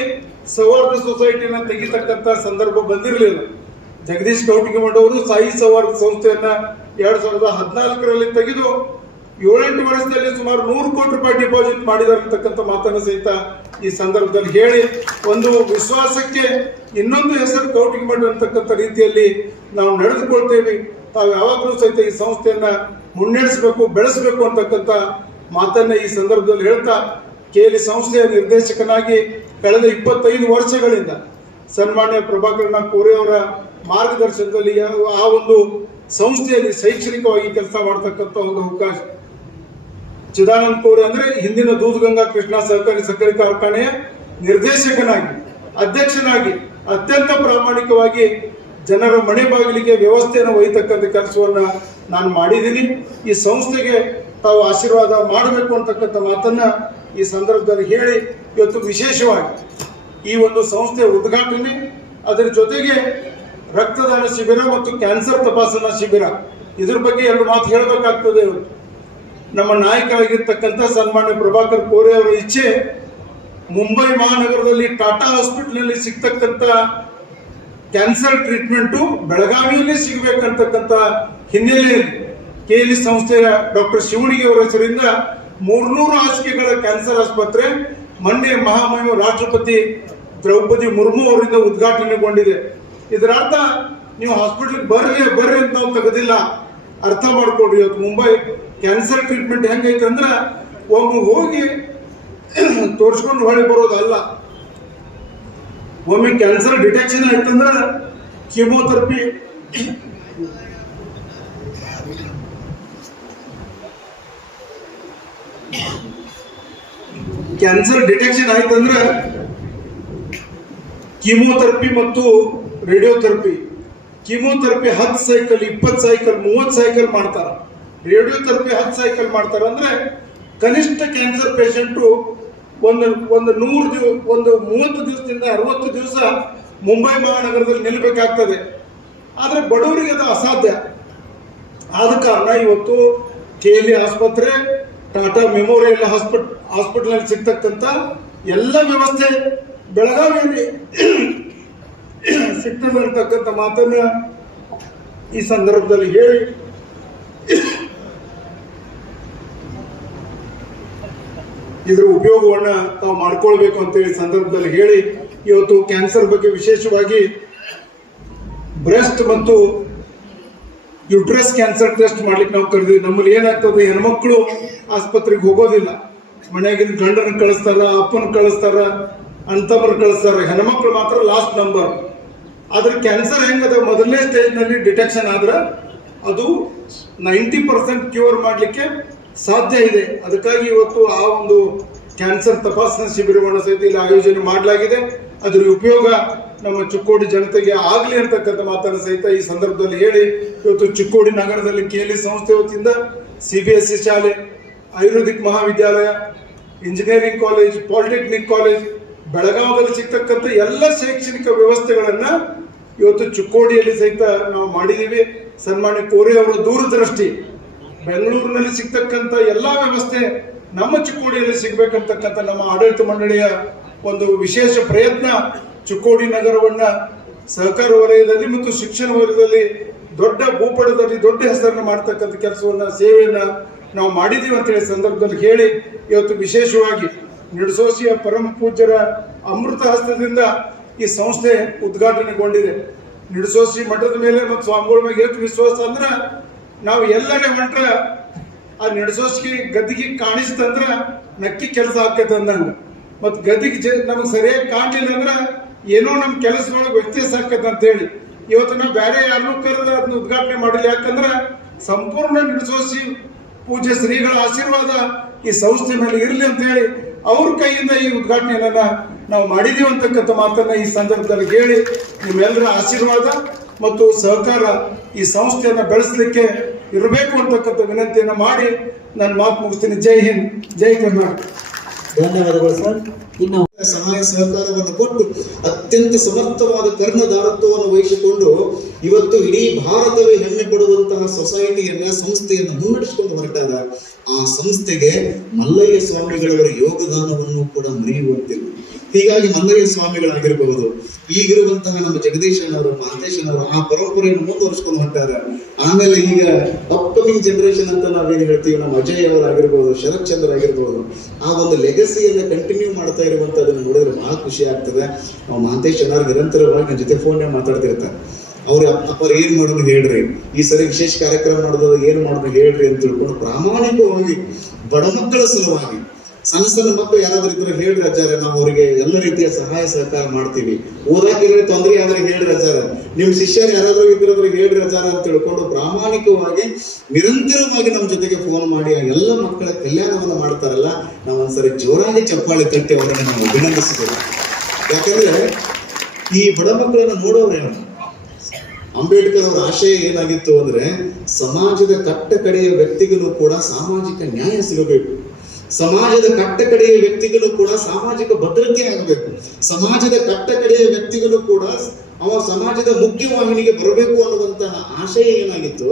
ಸೌಹಾರ್ದ ಸೊಸೈಟಿನ ತೆಗಿತಕ್ಕಂಥ ಸಂದರ್ಭ ಬಂದಿರಲಿಲ್ಲ. ಜಗದೀಶ್ ಕೌಟಿಮಠ ಅವರು ಸಾಯಿ ಸೌಹಾರ್ದ ಸಂಸ್ಥೆಯನ್ನ 2014ರಲ್ಲಿ ತೆಗೆದು 7-8 ವರ್ಷದಲ್ಲಿ ಸುಮಾರು 100 ಕೋಟಿ ರೂಪಾಯಿ ಡಿಪಾಸಿಟ್ ಮಾಡಿದ್ದಾರೆ ಅಂತಕ್ಕಂಥ ಮಾತನ್ನು ಸಹಿತ ಈ ಸಂದರ್ಭದಲ್ಲಿ ಹೇಳಿ, ಒಂದು ವಿಶ್ವಾಸಕ್ಕೆ ಇನ್ನೊಂದು ಹೆಸರು ಕೌಟಿಮಠ ಅಂತಕ್ಕಂಥ ರೀತಿಯಲ್ಲಿ ನಾವು ನಡೆದುಕೊಳ್ತೇವೆ. ತಾವು ಯಾವಾಗಲೂ ಸಹಿತ ಈ ಸಂಸ್ಥೆಯನ್ನ ಮುನ್ನಡೆಸಬೇಕು, ಬೆಳೆಸಬೇಕು ಅಂತಕ್ಕಂಥ ಮಾತನ್ನ ಈ ಸಂದರ್ಭದಲ್ಲಿ ಹೇಳ್ತಾ, KLE ಸಂಸ್ಥೆಯ ನಿರ್ದೇಶಕನಾಗಿ ಕಳೆದ 25 ವರ್ಷಗಳಿಂದ ಸನ್ಮಾನ್ಯ ಪ್ರಭಾಕರಣ್ಣ ಕೋರೆ ಅವರ ಮಾರ್ಗದರ್ಶನದಲ್ಲಿ ಆ ಒಂದು ಸಂಸ್ಥೆಯಲ್ಲಿ ಶೈಕ್ಷಣಿಕವಾಗಿ ಕೆಲಸ ಮಾಡತಕ್ಕಂಥ ಒಂದು ಅವಕಾಶ. ಚಿದಾನಂದ ಕೋರೆ ಅಂದ್ರೆ ಹಿಂದಿನ ದೂಧಗಂಗಾ ಕೃಷ್ಣ ಸಹಕಾರಿ ಸಕ್ಕರೆ ಕಾರ್ಖಾನೆಯ ನಿರ್ದೇಶಕನಾಗಿ, ಅಧ್ಯಕ್ಷನಾಗಿ ಅತ್ಯಂತ ಪ್ರಾಮಾಣಿಕವಾಗಿ ಜನರ ಮನೆ ಬಾಗಿಲಿಗೆ ವ್ಯವಸ್ಥೆಯನ್ನು ಒಯ್ಯತಕ್ಕಂಥ ಕೆಲಸವನ್ನು ನಾನು ಮಾಡಿದ್ದೀನಿ. ಈ ಸಂಸ್ಥೆಗೆ ತಾವು ಆಶೀರ್ವಾದ ಮಾಡಬೇಕು ಅಂತಕ್ಕಂಥ ಮಾತನ್ನ ಈ ಸಂದರ್ಭದಲ್ಲಿ ಹೇಳಿ, ಇವತ್ತು ವಿಶೇಷವಾಗಿ ಈ ಒಂದು ಸಂಸ್ಥೆಯ ಉದ್ಘಾಟನೆ, ಅದರ ಜೊತೆಗೆ ರಕ್ತದಾನ ಶಿಬಿರ ಮತ್ತು ಕ್ಯಾನ್ಸರ್ ತಪಾಸಣಾ ಶಿಬಿರ, ಇದ್ರ ಬಗ್ಗೆ ಎರಡು ಮಾತು ಹೇಳಬೇಕಾಗ್ತದೆ. ಇವತ್ತು ನಮ್ಮ ನಾಯಕರಾಗಿರ್ತಕ್ಕಂಥ ಸನ್ಮಾನ್ಯ ಪ್ರಭಾಕರ್ ಕೋರೆ ಅವರ ಇಚ್ಛೆ, ಮುಂಬೈ ಮಹಾನಗರದಲ್ಲಿ ಟಾಟಾ ಹಾಸ್ಪಿಟಲ್ನಲ್ಲಿ ಸಿಗ್ತಕ್ಕಂಥ ಕ್ಯಾನ್ಸರ್ ಟ್ರೀಟ್ಮೆಂಟು ಬೆಳಗಾವಿಯಲ್ಲಿ ಸಿಗಬೇಕಂತಕ್ಕಂಥ ಹಿನ್ನೆಲೆಯಲ್ಲಿ KLE ಸಂಸ್ಥೆಯ ಡಾಕ್ಟರ್ ಶಿವಣಿಗೆ ಅವರ ಹೆಸರಿಂದ 300 ಹಾಸಿಗೆಗಳ ಕ್ಯಾನ್ಸರ್ ಆಸ್ಪತ್ರೆ ಮೊನ್ನೆ ಮಹಾಮಹಿಮ ರಾಷ್ಟ್ರಪತಿ ದ್ರೌಪದಿ ಮುರ್ಮು ಅವರಿಂದ ಉದ್ಘಾಟನೆಗೊಂಡಿದೆ. ಇದರ ಅರ್ಥ ನೀವು ಹಾಸ್ಪಿಟಲ್ಗೆ ಬರ್ರಿ ಅಂತ ನಾವು ತೆಗೆದಿಲ್ಲ, ಅರ್ಥ ಮಾಡ್ಕೊಡ್ರಿ. ಇವತ್ತು ಮುಂಬೈ ಕ್ಯಾನ್ಸರ್ ಟ್ರೀಟ್ಮೆಂಟ್ ಹೆಂಗೈತೆ ಅಂದ್ರೆ ಒಮ್ಮೆ ಹೋಗಿ ತೋರಿಸ್ಕೊಂಡು ಹೊಳೆ ಬರೋದಲ್ಲ. ಒಮ್ಮೆ ಕ್ಯಾನ್ಸರ್ ಡಿಟೆಕ್ಷನ್ ಆಯ್ತಂದ್ರೆ ಕೀಮೋಥೆರಪಿ, ಕ್ಯಾನ್ಸರ್ ಡಿಟೆಕ್ಷನ್ ಆಯ್ತಂದ್ರೆ ಕೀಮೋಥೆರಪಿ ಮತ್ತು radiotherapy. Chemotherapy 10 cycle, 20 cycle, 30 cycle ಮಾಡ್ತಾರ. ರೇಡಿಯೋಥೆರಪಿ 10 ಸೈಕಲ್ ಮಾಡ್ತಾರ. ಅಂದ್ರೆ ಕನಿಷ್ಠ ಕ್ಯಾನ್ಸರ್ ಪೇಷಂಟು ಒಂದು 30 ದಿವಸದಿಂದ 60 ದಿವಸ ಮುಂಬೈ ಮಹಾನಗರದಲ್ಲಿ ನಿಲ್ಲಬೇಕಾಗ್ತದೆ. ಆದರೆ ಬಡವರಿಗೆ ಅದು ಅಸಾಧ್ಯ. ಆದ ಕಾರಣ ಇವತ್ತು KLE ಆಸ್ಪತ್ರೆ, ಟಾಟಾ ಮೆಮೋರಿಯಲ್ ಹಾಸ್ಪಿಟಲ್ ಸಿಗ್ತಕ್ಕಂಥ ಎಲ್ಲ ವ್ಯವಸ್ಥೆ ಬೆಳಗಾವಿಯಲ್ಲಿ ಸಿಗ್ತದೆ ಅಂತಕ್ಕಂಥ ಮಾತನ್ನ ಈ ಸಂದರ್ಭದಲ್ಲಿ ಹೇಳಿ, ಇದರ ಉಪಯೋಗವನ್ನ ತಾವು ಮಾಡ್ಕೊಳ್ಬೇಕು ಅಂತೇಳಿ ಸಂದರ್ಭದಲ್ಲಿ ಹೇಳಿ, ಇವತ್ತು ಕ್ಯಾನ್ಸರ್ ಬಗ್ಗೆ ವಿಶೇಷವಾಗಿ ಬ್ರೆಸ್ಟ್ ಮತ್ತು ಯುಟ್ರಸ್ ಕ್ಯಾನ್ಸರ್ ಟೆಸ್ಟ್ ಮಾಡ್ಲಿಕ್ಕೆ ನಾವು ಕರೆದಿವಿ. ನಮ್ಮಲ್ಲಿ ಏನಾಗ್ತದೆ, ಹೆಣ್ಮಕ್ಳು ಆಸ್ಪತ್ರೆಗೆ ಹೋಗೋದಿಲ್ಲ, ಮನೆಯಾಗಿನ ಗಂಡನ ಕಳಿಸ್ತಾರ, ಅಪ್ಪನ ಕಳಿಸ್ತಾರ, ಅಂತವ್ರು ಕಳಿಸ್ತಾರ, ಹೆಣ್ಮಕ್ಳು ಮಾತ್ರ ಲಾಸ್ಟ್ ನಂಬರ್. ಆದ್ರೆ ಕ್ಯಾನ್ಸರ್ ಹೆಂಗದ, ಮೊದಲನೇ ಸ್ಟೇಜ್ನಲ್ಲಿ ಡಿಟೆಕ್ಷನ್ ಆದ್ರೆ ಅದು 90% ಕ್ಯೂರ್ ಮಾಡಲಿಕ್ಕೆ ಸಾಧ್ಯ ಇದೆ. ಅದಕ್ಕಾಗಿ ಇವತ್ತು ಆ ಒಂದು ಕ್ಯಾನ್ಸರ್ ತಪಾಸಣಾ ಶಿಬಿರವನ್ನು ಸಹಿತ ಇಲ್ಲಿ ಆಯೋಜನೆ ಮಾಡಲಾಗಿದೆ. ಅದರ ಉಪಯೋಗ ನಮ್ಮ ಚಿಕ್ಕೋಡಿ ಜನತೆಗೆ ಆಗಲಿ ಅಂತಕ್ಕಂಥ ಮಾತನ್ನು ಸಹಿತ ಈ ಸಂದರ್ಭದಲ್ಲಿ ಹೇಳಿ, ಇವತ್ತು ಚಿಕ್ಕೋಡಿ ನಗರದಲ್ಲಿ KLE ಸಂಸ್ಥೆ ವತಿಯಿಂದ CBSE ಶಾಲೆ, ಆಯುರ್ವೇದಿಕ್ ಮಹಾವಿದ್ಯಾಲಯ, ಇಂಜಿನಿಯರಿಂಗ್ ಕಾಲೇಜ್, ಪಾಲಿಟೆಕ್ನಿಕ್ ಕಾಲೇಜ್, ಬೆಳಗಾವಿಯಲ್ಲಿ ಸಿಗ್ತಕ್ಕಂಥ ಎಲ್ಲ ಶೈಕ್ಷಣಿಕ ವ್ಯವಸ್ಥೆಗಳನ್ನ ಇವತ್ತು ಚಿಕ್ಕೋಡಿಯಲ್ಲಿ ಸಹಿತ ನಾವು ಮಾಡಿದ್ದೀವಿ. ಸನ್ಮಾನ್ಯ ಕೋರೆ ಅವರ ದೂರದೃಷ್ಟಿ, ಬೆಂಗಳೂರಿನಲ್ಲಿ ಸಿಗ್ತಕ್ಕಂಥ ಎಲ್ಲ ವ್ಯವಸ್ಥೆ ನಮ್ಮ ಚಿಕ್ಕೋಡಿಯಲ್ಲಿ ಸಿಗ್ಬೇಕಂತಕ್ಕಂಥ ನಮ್ಮ ಆಡಳಿತ ಮಂಡಳಿಯ ಒಂದು ವಿಶೇಷ ಪ್ರಯತ್ನ ಚಿಕ್ಕೋಡಿ ನಗರವನ್ನ ಸಹಕಾರ ವಲಯದಲ್ಲಿ ಮತ್ತು ಶಿಕ್ಷಣ ವಲಯದಲ್ಲಿ ದೊಡ್ಡ ಭೂಪಟದಲ್ಲಿ ದೊಡ್ಡ ಹೆಸರನ್ನು ಮಾಡ್ತಕ್ಕಂಥ ಕೆಲಸವನ್ನ, ಸೇವೆಯನ್ನ ನಾವು ಮಾಡಿದ್ದೀವಿ ಅಂತೇಳಿ ಸಂದರ್ಭದಲ್ಲಿ ಹೇಳಿ, ಇವತ್ತು ವಿಶೇಷವಾಗಿ ನಿಡಸೋಸಿಯ ಪರಮ ಪೂಜ್ಯರ ಅಮೃತ ಹಸ್ತದಿಂದ ಈ ಸಂಸ್ಥೆ ಉದ್ಘಾಟನೆಗೊಂಡಿದೆ. ನಿಡಸೋಸಿ ಮಠದ ಮೇಲೆ ಮತ್ತು ಸ್ವಾಮಿಗಳ ಮೇಲೆ ಎಷ್ಟು ವಿಶ್ವಾಸ ಅಂದ್ರೆ, ನಾವು ಎಲ್ಲರೇ ಹೊಂಟ್ರ ಆ ನಿಡಸೋಸಿಗೆ ಗದ್ದಿಗೆ ಕಾಣಿಸ್ತಂದ್ರ ನಕ್ಕಿ ಕೆಲಸ ಆಕೈತೆ ಅಂದಂಗ, ಮತ್ತು ಗದ್ದಿಗೆ ನಮ್ಗೆ ಸರಿಯಾಗಿ ಕಾಣಲಿಲ್ಲ ಅಂದ್ರೆ ಏನೋ ನಮ್ಮ ಕೆಲಸದೊಳಗೆ ವ್ಯತ್ಯಾಸ ಆಕೈತೆ ಅಂತ ಹೇಳಿ ಇವತ್ತು ನಾವು ಬೇರೆ ಯಾರನ್ನೂ ಕರೆದ್ರೆ ಅದನ್ನ ಉದ್ಘಾಟನೆ ಮಾಡಿಲ್ಲ. ಯಾಕಂದ್ರೆ ಸಂಪೂರ್ಣ ನಿಡಸೋಸಿ ಪೂಜ್ಯ ಶ್ರೀಗಳ ಆಶೀರ್ವಾದ ಈ ಸಂಸ್ಥೆ ಮೇಲೆ ಇರಲಿ ಅಂತ ಹೇಳಿ ಅವ್ರ ಕೈಯಿಂದ ಈ ಉದ್ಘಾಟನೆಯನ್ನ ನಾವು ಮಾಡಿದೀವಿ ಅಂತಕ್ಕಂಥ ಮಾತನ್ನ ಈ ಸಂದರ್ಭದಲ್ಲಿ ಹೇಳಿ, ನಿಮ್ಮೆಲ್ಲರ ಆಶೀರ್ವಾದ ಮತ್ತು ಸಹಕಾರ ಈ ಸಂಸ್ಥೆಯನ್ನ ಬೆಳೆಸಲಿಕ್ಕೆ ಇರಬೇಕು ಅಂತಕ್ಕಂಥ ವಿನಂತಿಯನ್ನು ಮಾಡಿ ನನ್ನ ಮಾತು ಮುಗಿಸ್ತೀನಿ. ಜೈ ಹಿಂದ್, ಜೈ ಕರ್ನಾಟಕ. ಧನ್ಯವಾದಗಳು ಸರ್. ಇನ್ನು ಸಹಾಯ ಸಹಕಾರವನ್ನು ಕೊಟ್ಟು ಅತ್ಯಂತ ಸಮರ್ಥವಾದ ಕರ್ಣಧಾರತ್ವವನ್ನು ವಹಿಸಿಕೊಂಡು ಇವತ್ತು ಇಡೀ ಭಾರತವೇ ಹೆಮ್ಮೆ ಪಡುವಂತಹ ಸೊಸೈಟಿಯನ್ನ, ಸಂಸ್ಥೆಯನ್ನು ಮುನ್ನಡೆಸಿಕೊಂಡು ಹೊರಟಾಗ ಆ ಸಂಸ್ಥೆಗೆ ಮಲ್ಲಯ್ಯ ಸ್ವಾಮಿಗಳವರ ಯೋಗದಾನವನ್ನು ಕೂಡ ಮರೆಯುವಂತಿಲ್ಲ. ಹೀಗಾಗಿ ಮಲ್ಲಯ್ಯ ಸ್ವಾಮಿಗಳಾಗಿರಬಹುದು, ಈಗಿರುವಂತಹ ನಮ್ಮ ಜಗದೀಶನವರು, ಮಹಂತೇಶನವರು ಆ ಪರಂಪರೆಯನ್ನು ಮುಂದುವರಿಸಿಕೊಂಡು ಹೊಂಟಾರ. ಆಮೇಲೆ ಈಗ ಅಪ್ಕಮಿಂಗ್ ಜನರೇಷನ್ ಅಂತ ನಾವೇನು ಹೇಳ್ತೀವಿ, ನಮ್ಮ ಅಜಯ್ ಅವರಾಗಿರ್ಬೋದು, ಶರತ್ ಚಂದ್ರ ಆಗಿರ್ಬೋದು, ಆ ಒಂದು ಲೆಗಸಿಯನ್ನು ಕಂಟಿನ್ಯೂ ಮಾಡ್ತಾ ಇರುವಂತದನ್ನು ನೋಡಿದ್ರೆ ಬಹಳ ಖುಷಿ ಆಗ್ತದೆ. ನಾವು ಮಹಂತೇಶ್ ಅಣ್ಣವ್ರು ನಿರಂತರವಾಗಿ ನನ್ನ ಜೊತೆ ಫೋನ್ ಮಾತಾಡ್ತಿರ್ತಾರೆ. ಅವ್ರು ಅಪ್ಪರು ಏನ್ ಮಾಡೋದು ಹೇಳ್ರಿ, ಈ ಸರಿ ವಿಶೇಷ ಕಾರ್ಯಕ್ರಮ ಮಾಡೋದು ಏನ್ ಮಾಡೋದು ಹೇಳ್ರಿ ಅಂತ ತಿಳ್ಕೊಂಡು ಪ್ರಾಮಾಣಿಕವಾಗಿ ಬಡ ಮಕ್ಕಳ ಸಲುವಾಗಿ, ಸಣ್ಣ ಸಣ್ಣ ಮಕ್ಕಳು ಯಾರಾದ್ರೂ ಇದ್ರೆ ಹೇಳ್ರಿ ಅಜ್ಜಾರ, ನಾವು ಅವರಿಗೆ ಎಲ್ಲ ರೀತಿಯ ಸಹಾಯ ಸಹಕಾರ ಮಾಡ್ತೀವಿ. ಓದಾಕಿದ್ರೆ ತೊಂದರೆ ಆದ್ರೆ ಹೇಳ್ರಿ ಅಜ್ಜಾರ, ನಿಮ್ ಶಿಷ್ಯರು ಯಾರಾದ್ರೂ ಇದ್ರೆ ಹೇಳ್ರಿ ಅಜ್ಜಾರ ಅಂತ ತಿಳ್ಕೊಂಡು ಪ್ರಾಮಾಣಿಕವಾಗಿ ನಿರಂತರವಾಗಿ ನಮ್ಮ ಜೊತೆಗೆ ಫೋನ್ ಮಾಡಿ ಆ ಎಲ್ಲ ಮಕ್ಕಳ ಕಲ್ಯಾಣವನ್ನು ಮಾಡ್ತಾರಲ್ಲ, ನಾವು ಒಂದ್ಸರಿ ಜೋರಾಗಿ ಚಪ್ಪಾಳೆ ತಟ್ಟಿ ಅವರನ್ನು ನಾವು ಅಭಿನಂದಿಸಬೇಕು. ಯಾಕಂದ್ರೆ ಈ ಬಡ ಮಕ್ಕಳನ್ನ ನೋಡೋರೇನು? ಅಂಬೇಡ್ಕರ್ ಅವರ ಆಶಯ ಏನಾಗಿತ್ತು ಅಂದ್ರೆ ಸಮಾಜದ ಕಟ್ಟ ಕಡೆಯ ವ್ಯಕ್ತಿಗಳು ಕೂಡ ಸಾಮಾಜಿಕ ನ್ಯಾಯ ಸಿಗಬೇಕು, ಸಮಾಜದ ಕಟ್ಟ ಕಡೆಯ ವ್ಯಕ್ತಿಗಳು ಕೂಡ ಸಾಮಾಜಿಕ ಭದ್ರತೆ ಆಗಬೇಕು, ಸಮಾಜದ ಕಟ್ಟ ಕಡೆಯ ವ್ಯಕ್ತಿಗಳು ಕೂಡ ಅವ ಸಮಾಜದ ಮುಖ್ಯವಾಹಿನಿಗೆ ಬರಬೇಕು ಅನ್ನುವಂತಹ ಆಶಯ ಏನಾಗಿತ್ತು,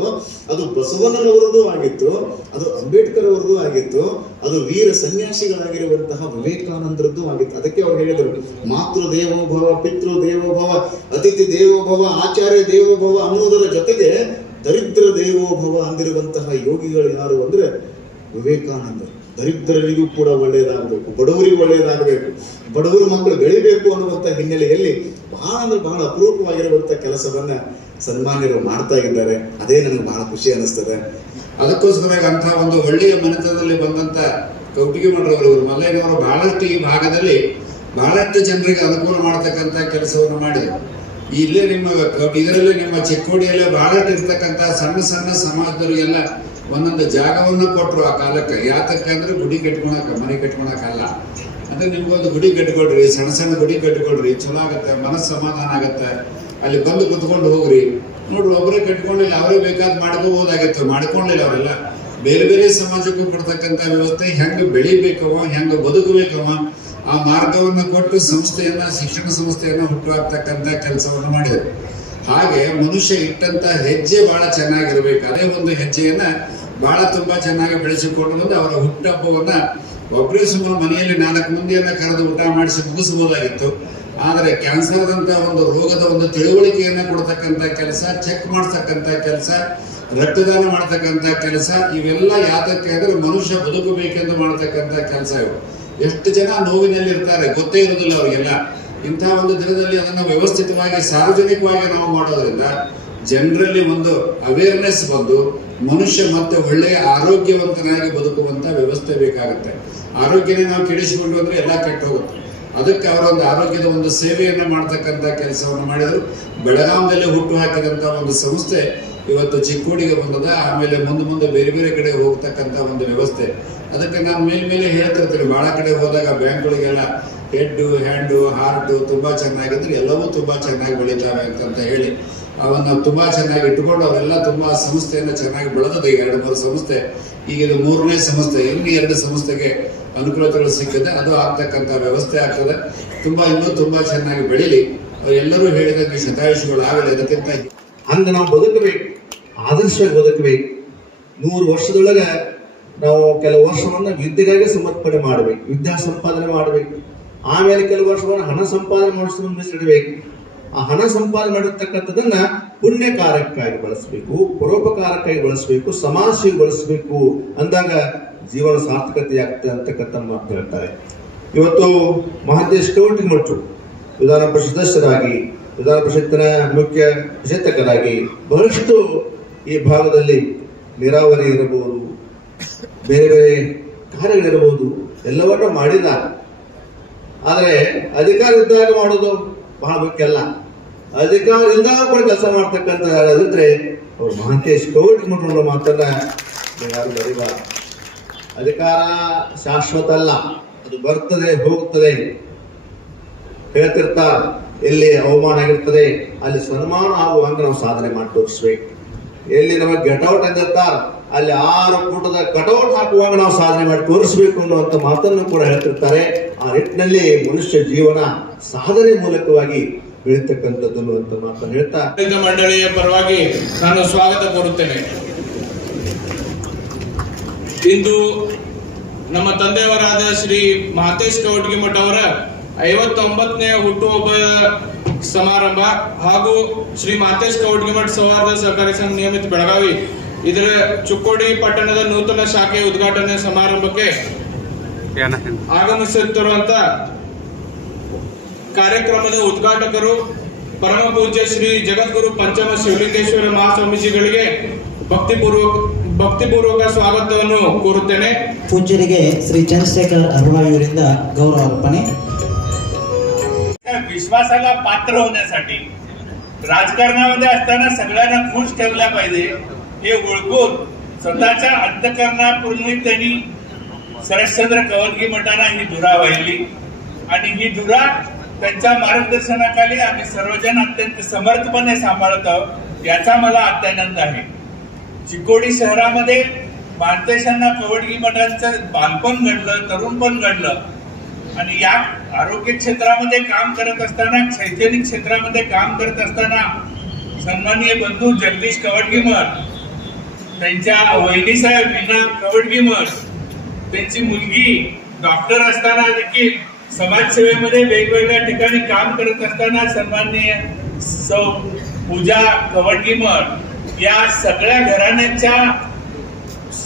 ಅದು ಬಸವಣ್ಣನವರದ್ದು ಆಗಿತ್ತು, ಅದು ಅಂಬೇಡ್ಕರ್ ಅವರದ್ದು ಆಗಿತ್ತು, ಅದು ವೀರ ಸನ್ಯಾಸಿಗಳಾಗಿರುವಂತಹ ವಿವೇಕಾನಂದರದ್ದು ಆಗಿತ್ತು. ಅದಕ್ಕೆ ಅವ್ರು ಹೇಳಿದರು, ಮಾತೃ ದೇವೋಭವ, ಪಿತೃ ದೇವೋಭವ, ಅತಿಥಿ ದೇವೋಭವ, ಆಚಾರ್ಯ ದೇವೋಭವ ಅನ್ನುವುದರ ಜೊತೆಗೆ ದರಿದ್ರ ದೇವೋಭವ ಅಂದಿರುವಂತಹ ಯೋಗಿಗಳು ಯಾರು ಅಂದ್ರೆ ವಿವೇಕಾನಂದರು. ದರಿದ್ರರಿಗೂ ಕೂಡ ಒಳ್ಳೆಯದಾಗಬೇಕು, ಬಡವರಿಗೂ ಒಳ್ಳೆಯದಾಗಬೇಕು, ಬಡವರ ಮಕ್ಕಳು ಬೆಳಿಬೇಕು ಅನ್ನುವಂಥ ಹಿನ್ನೆಲೆಯಲ್ಲಿ ಬಹಳ ಅಂದ್ರೆ ಬಹಳ ಅಪರೂಪವಾಗಿರುವಂಥ ಕೆಲಸವನ್ನ ಸನ್ಮಾನ್ಯರು ಮಾಡ್ತಾ ಇದ್ದಾರೆ. ಅದೇ ನನಗೆ ಬಹಳ ಖುಷಿ ಅನಿಸ್ತದೆ. ಅದಕ್ಕೋಸ್ಕರ ಅಂತ ಒಂದು ಒಳ್ಳೆಯ ಮನೆತನದಲ್ಲಿ ಬಂದಂತ ಕೌಟಿಗೆ ಮಠರವರು ಮಲ್ಲಯ್ಯನವರು ಬಹಳಷ್ಟು ಈ ಭಾಗದಲ್ಲಿ ಬಹಳಷ್ಟು ಜನರಿಗೆ ಅನುಕೂಲ ಮಾಡತಕ್ಕಂಥ ಕೆಲಸವನ್ನು ಮಾಡಿದರು. ಇಲ್ಲೇ ನಿಮ್ಮ ಇದರಲ್ಲಿ ನಿಮ್ಮ ಚಿಕ್ಕೋಡಿಯಲ್ಲೇ ಬಹಳಷ್ಟು ಇರ್ತಕ್ಕಂಥ ಸಣ್ಣ ಸಣ್ಣ ಸಮಾಜದವರಿಗೆಲ್ಲ ಒಂದೊಂದು ಜಾಗವನ್ನು ಕೊಟ್ಟರು ಆ ಕಾಲಕ್ಕೆ. ಯಾತಕ್ಕೆ ಅಂದ್ರೆ ಗುಡಿ ಕಟ್ಕೊಳಕ, ಮನೆ ಕಟ್ಕೊಳಕಲ್ಲ. ಅಂದ್ರೆ ನಿಮ್ಗೊಂದು ಗುಡಿ ಕಟ್ಕೊಳ್ರಿ, ಸಣ್ಣ ಸಣ್ಣ ಗುಡಿ ಕಟ್ಕೊಳ್ರಿ, ಚಲೋ ಆಗತ್ತೆ, ಮನಸ್ಸು ಸಮಾಧಾನ ಆಗತ್ತೆ, ಅಲ್ಲಿ ಬಂದು ಕುತ್ಕೊಂಡು ಹೋಗ್ರಿ. ನೋಡ್ರಿ, ಒಬ್ಬರೇ ಕಟ್ಕೊಂಡಿಲ್ಲ, ಅವರೇ ಬೇಕಾದ್ ಮಾಡ್ಕೋಬಹುದಾಗಿತ್ತು, ಮಾಡ್ಕೊಂಡಿಲ್ಲ. ಅವರೆಲ್ಲ ಬೇರೆ ಬೇರೆ ಸಮಾಜಕ್ಕೂ ಕೊಡ್ತಕ್ಕಂಥ ವ್ಯವಸ್ಥೆ, ಹೆಂಗೆ ಬೆಳಿಬೇಕವ, ಹೆಂಗೆ ಬದುಕಬೇಕವ, ಆ ಮಾರ್ಗವನ್ನು ಕೊಟ್ಟು ಸಂಸ್ಥೆಯನ್ನ, ಶಿಕ್ಷಣ ಸಂಸ್ಥೆಯನ್ನ ಹುಟ್ಟುಹಾಕ್ತಕ್ಕಂಥ ಕೆಲಸವನ್ನು ಮಾಡಿದರು. ಹಾಗೆ ಮನುಷ್ಯ ಇಟ್ಟಂತ ಹೆಜ್ಜೆ ಬಹಳ ಚೆನ್ನಾಗಿರ್ಬೇಕು. ಅದೇ ಒಂದು ಹೆಜ್ಜೆಯನ್ನ ಬಹಳ ತುಂಬಾ ಚೆನ್ನಾಗಿ ಬೆಳೆಸಿಕೊಂಡು ಬಂದು ಅವರ ಹುಟ್ಟುಹಬ್ಬವನ್ನ ಒಬ್ಬರೇ ಸುಮಾರು ಮನೆಯಲ್ಲಿ 4 ಮಂದಿಯನ್ನ ಕರೆದು ಊಟ ಮಾಡಿಸಿ ಮುಗಿಸಬಹುದಾಗಿತ್ತು. ಆದರೆ ಕ್ಯಾನ್ಸರ್ದಂತ ಒಂದು ರೋಗದ ಒಂದು ತಿಳುವಳಿಕೆಯನ್ನ ಕೊಡ್ತಕ್ಕಂಥ ಕೆಲಸ, ಚೆಕ್ ಮಾಡ್ತಕ್ಕಂಥ ಕೆಲಸ, ರಕ್ತದಾನ ಮಾಡ್ತಕ್ಕಂಥ ಕೆಲಸ, ಇವೆಲ್ಲ ಯಾತಕ್ಕೆ ಅಂದ್ರೆ ಮನುಷ್ಯ ಬದುಕಬೇಕೆಂದು ಮಾಡ್ತಕ್ಕಂಥ ಕೆಲಸ ಇವು. ಎಷ್ಟು ಜನ ನೋವಿನಲ್ಲಿ ಇರ್ತಾರೆ ಗೊತ್ತೇ ಇರೋದಿಲ್ಲ ಅವರಿಗೆಲ್ಲ. ಇಂತಹ ಒಂದು ದಿನದಲ್ಲಿ ಅದನ್ನು ವ್ಯವಸ್ಥಿತವಾಗಿ ಸಾರ್ವಜನಿಕವಾಗಿ ನಾವು ಮಾಡೋದ್ರಿಂದ ಜನರಲ್ಲಿ ಒಂದು ಅವೇರ್ನೆಸ್ ಬಂದು ಮನುಷ್ಯ ಮತ್ತೆ ಒಳ್ಳೆಯ ಆರೋಗ್ಯವಂತನಾಗಿ ಬದುಕುವಂತ ವ್ಯವಸ್ಥೆ ಬೇಕಾಗುತ್ತೆ. ಆರೋಗ್ಯನೇ ನಾವು ಕೆಡಿಸಿಕೊಂಡು ಅಂದ್ರೆ ಎಲ್ಲ ಕೆಟ್ಟು ಹೋಗುತ್ತೆ. ಅದಕ್ಕೆ ಅವರೊಂದು ಆರೋಗ್ಯದ ಒಂದು ಸೇವೆಯನ್ನು ಮಾಡ್ತಕ್ಕಂಥ ಕೆಲಸವನ್ನು ಮಾಡಿದರು. ಬೆಳಗಾವಿಯಲ್ಲಿ ಹುಟ್ಟು ಹಾಕಿದಂತ ಒಂದು ಸಂಸ್ಥೆ ಇವತ್ತು ಚಿಕ್ಕೋಡಿಗೆ ಬಂದದ. ಆಮೇಲೆ ಮುಂದೆ ಬೇರೆ ಬೇರೆ ಕಡೆ ಹೋಗ್ತಕ್ಕಂಥ ಒಂದು ವ್ಯವಸ್ಥೆ. ಅದಕ್ಕೆ ನಾನು ಮೇಲೆ ಹೇಳ್ತಿರ್ತೀನಿ, ಬಹಳ ಕಡೆ ಹೋದಾಗ ಬ್ಯಾಂಕ್ಗಳಿಗೆಲ್ಲ ಹೆಡ್ಡು, ಹ್ಯಾಂಡು, ಹಾರ್ಟು ತುಂಬಾ ಚೆನ್ನಾಗಿದ್ರೆ ಎಲ್ಲವೂ ತುಂಬಾ ಚೆನ್ನಾಗಿ ಬೆಳೀತಾವೆ ಅಂತ ಹೇಳಿ ಅವನ್ನ ತುಂಬಾ ಚೆನ್ನಾಗಿ ಇಟ್ಕೊಂಡು ಅವರೆಲ್ಲ ತುಂಬಾ ಸಂಸ್ಥೆಯನ್ನು ಚೆನ್ನಾಗಿ ಬೆಳೆದದ. ಈಗ 2-3 ಸಂಸ್ಥೆ, ಈಗ ಇದು 3ನೇ ಸಂಸ್ಥೆ. ಇನ್ನೂ 2 ಸಂಸ್ಥೆಗೆ ಅನುಕೂಲತೆಗಳು ಸಿಕ್ಕಿದೆ, ಅದು ಆಗ್ತಕ್ಕಂಥ ವ್ಯವಸ್ಥೆ ಆಗ್ತದೆ. ಇನ್ನೂ ತುಂಬಾ ಚೆನ್ನಾಗಿ ಬೆಳೀಲಿ. ಎಲ್ಲರೂ ಹೇಳಿದಂಗೆ ಶತಾಯುಷಿಗಳು ಆಗಲಿ. ಅದಕ್ಕಿಂತ ಹಂಗ ನಾವು ಬದುಕಬೇಕು, ಆದರ್ಶವಾಗಿ ಬದುಕಬೇಕು. 100 ವರ್ಷದೊಳಗೆ ನಾವು ಕೆಲವು ವರ್ಷವನ್ನ ವಿದ್ಯೆಗಾಗಿ ಸಮರ್ಪಣೆ ಮಾಡಬೇಕು, ವಿದ್ಯಾ ಸಂಪಾದನೆ ಮಾಡಬೇಕು. ಆಮೇಲೆ ಕೆಲವು ವರ್ಷವನ್ನು ಹಣ ಸಂಪಾದನೆ ಮಾಡಿಸಬೇಕು. ಆ ಹಣ ಸಂಪಾದನೆ ಮಾಡಿರ್ತಕ್ಕಂಥದನ್ನ ಪುಣ್ಯ ಕಾರ್ಯಕ್ಕಾಗಿ ಬಳಸಬೇಕು, ಪರೋಪಕಾರಕ್ಕಾಗಿ ಬಳಸಬೇಕು, ಸಮಾಜ ಸೇವೆ ಬಳಸಬೇಕು ಅಂದಾಗ ಜೀವನ ಸಾರ್ಥಕತೆ ಆಗ್ತದೆ ಅಂತಕ್ಕಂಥ ಮಾತು ಹೇಳ್ತಾರೆ. ಇವತ್ತು ಮಹಾಂತೇಶ್ ಕವಟಿಮಠರು ವಿಧಾನ ಪರಿಷತ್ ಸದಸ್ಯರಾಗಿ, ವಿಧಾನ ಪರಿಷತ್ತಿನ ಮುಖ್ಯ ಚಿಂತಕರಾಗಿ ಬಹಳಷ್ಟು ಈ ಭಾಗದಲ್ಲಿ ನೀರಾವರಿ ಇರಬಹುದು, ಬೇರೆ ಬೇರೆ ಕಾರ್ಯಗಳಿರಬಹುದು, ಎಲ್ಲವನ್ನೂ ಮಾಡಿದ್ದಾರೆ. ಆದರೆ ಅಧಿಕಾರ ಇದ್ದಾಗ ಮಾಡೋದು ಬಹಳ ಮುಖ್ಯ ಅಲ್ಲ. ಅಧಿಕಾರ ಇಲ್ದಾಗ ಕೂಡ ಕೆಲಸ ಮಾಡ್ತಕ್ಕಂಥ ಯಾರಾದ್ರೆ ಅವ್ರು ಮಹಾಂತೇಶ್ ಕವಟಿಮಠರ ಮಾತನ್ನ ಯಾರು ಬರೀಬಾರ. ಅಧಿಕಾರ ಶಾಶ್ವತ ಅಲ್ಲ, ಅದು ಬರ್ತದೆ ಹೋಗ್ತದೆ. ಹೇಳ್ತಿರ್ತಾರ, ಎಲ್ಲಿ ಅವಮಾನ ಆಗಿರ್ತದೆ ಅಲ್ಲಿ ಸನ್ಮಾನ ಆಗುವಂಗ ನಾವು ಸಾಧನೆ ಮಾಡಿ ತೋರಿಸ್ಬೇಕು. ಎಲ್ಲಿ ನಮಗೆ ಗೆಟೌಟ್ ಅಂದಿರ್ತಾರ ಅಲ್ಲಿ 6 ಫುಟದ ಕಟೌಟ್ ಹಾಕುವಾಗ ನಾವು ಸಾಧನೆ ಮಾಡಿ ತೋರಿಸ್ಬೇಕು ಅನ್ನುವಂಥ ಮಾತನ್ನು ಕೂಡ ಹೇಳ್ತಿರ್ತಾರೆ. ಆ ನಿಟ್ಟಿನಲ್ಲಿ ಮನುಷ್ಯ ಜೀವನ ಸಾಧನೆ ಮೂಲಕವಾಗಿ ಬೆಳೀತಕ್ಕಂಥದ್ದು ಅನ್ನುವಂಥ ಮಾತನ್ನು ಹೇಳ್ತಾ ಮಂಡಳಿಯ ಪರವಾಗಿ ನಾನು ಸ್ವಾಗತ ಕೋರುತ್ತೇನೆ. ಇಂದು ನಮ್ಮ ತಂದೆಯವರಾದ ಶ್ರೀ ಮಹಾಂತೇಶ್ ಕವಟಗಿಮಠ ಅವರ 59ನೇ ಹುಟ್ಟುಹಬ್ಬ ಸಮಾರಂಭ ಹಾಗೂ ಶ್ರೀ ಮಹಾಂತೇಶ್ ಕವಟಗಿಮಠ ಸೌಹಾರ್ದ ಸಹಕಾರಿ ಸಂಘ ನಿಯಮಿತ ಬೆಳಗಾವಿ ಇದರ ಚಿಕ್ಕೋಡಿ ಪಟ್ಟಣದ ನೂತನ ಶಾಖೆ ಉದ್ಘಾಟನೆ ಸಮಾರಂಭಕ್ಕೆ ಆಗಮಿಸುತ್ತಿರುವಂತ ಕಾರ್ಯಕ್ರಮದ ಉದ್ಘಾಟಕರು ಪರಮ ಪೂಜ್ಯ ಶ್ರೀ ಜಗದ್ಗುರು ಪಂಚಮ ಶಿವಲಿಂಗೇಶ್ವರ ಮಹಾಸ್ವಾಮೀಜಿಗಳಿಗೆ ಭಕ್ತಿಪೂರ್ವಕ ಸ್ವಾಗತವನ್ನು ಕೋರುತ್ತೇನೆ. पूज्यರಿಗೆ श्री चंद्रशेखर अरवाई ಇವರಿಂದ गौरव अर्पणे. विश्वासाला पात्र होण्यासाठी राजकारणामध्ये असताना सगळ्यांना खुश ठेवल्या पाहिजे हे ओळखून स्वतःच्या अंतःकरणापूर्वी त्यांनी शरश्चंद्र कवटगी मठांना ही धुरा वाहिली आणि ही धुरा त्यांच्या मार्गदर्शनाखाली आम्ही सर्वजण अत्यंत समर्थपणे सांभाळत आहोत, याचा मला अत्यानंद आहे. चिकोडी शहरामध्ये मानतेशांना कवडगी मठांचं बालपण घडलं, तरुणपण घडलं आणि या आरोग्य क्षेत्रामध्ये काम करत असताना, शैक्षणिक क्षेत्रामध्ये काम करत असताना सन्माननीय बंधू जगदीश कवडगीमठ, त्यांच्या वहिनीसाहेब मीना कवडगीमठ, त्यांची मुलगी डॉक्टर असताना देखील समाजसेवेमध्ये वेगवेगळ्या ठिकाणी काम करत असताना सन्माननीय सौ पूजा कवडगीमठ, या सगळ्या घराण्यांच्या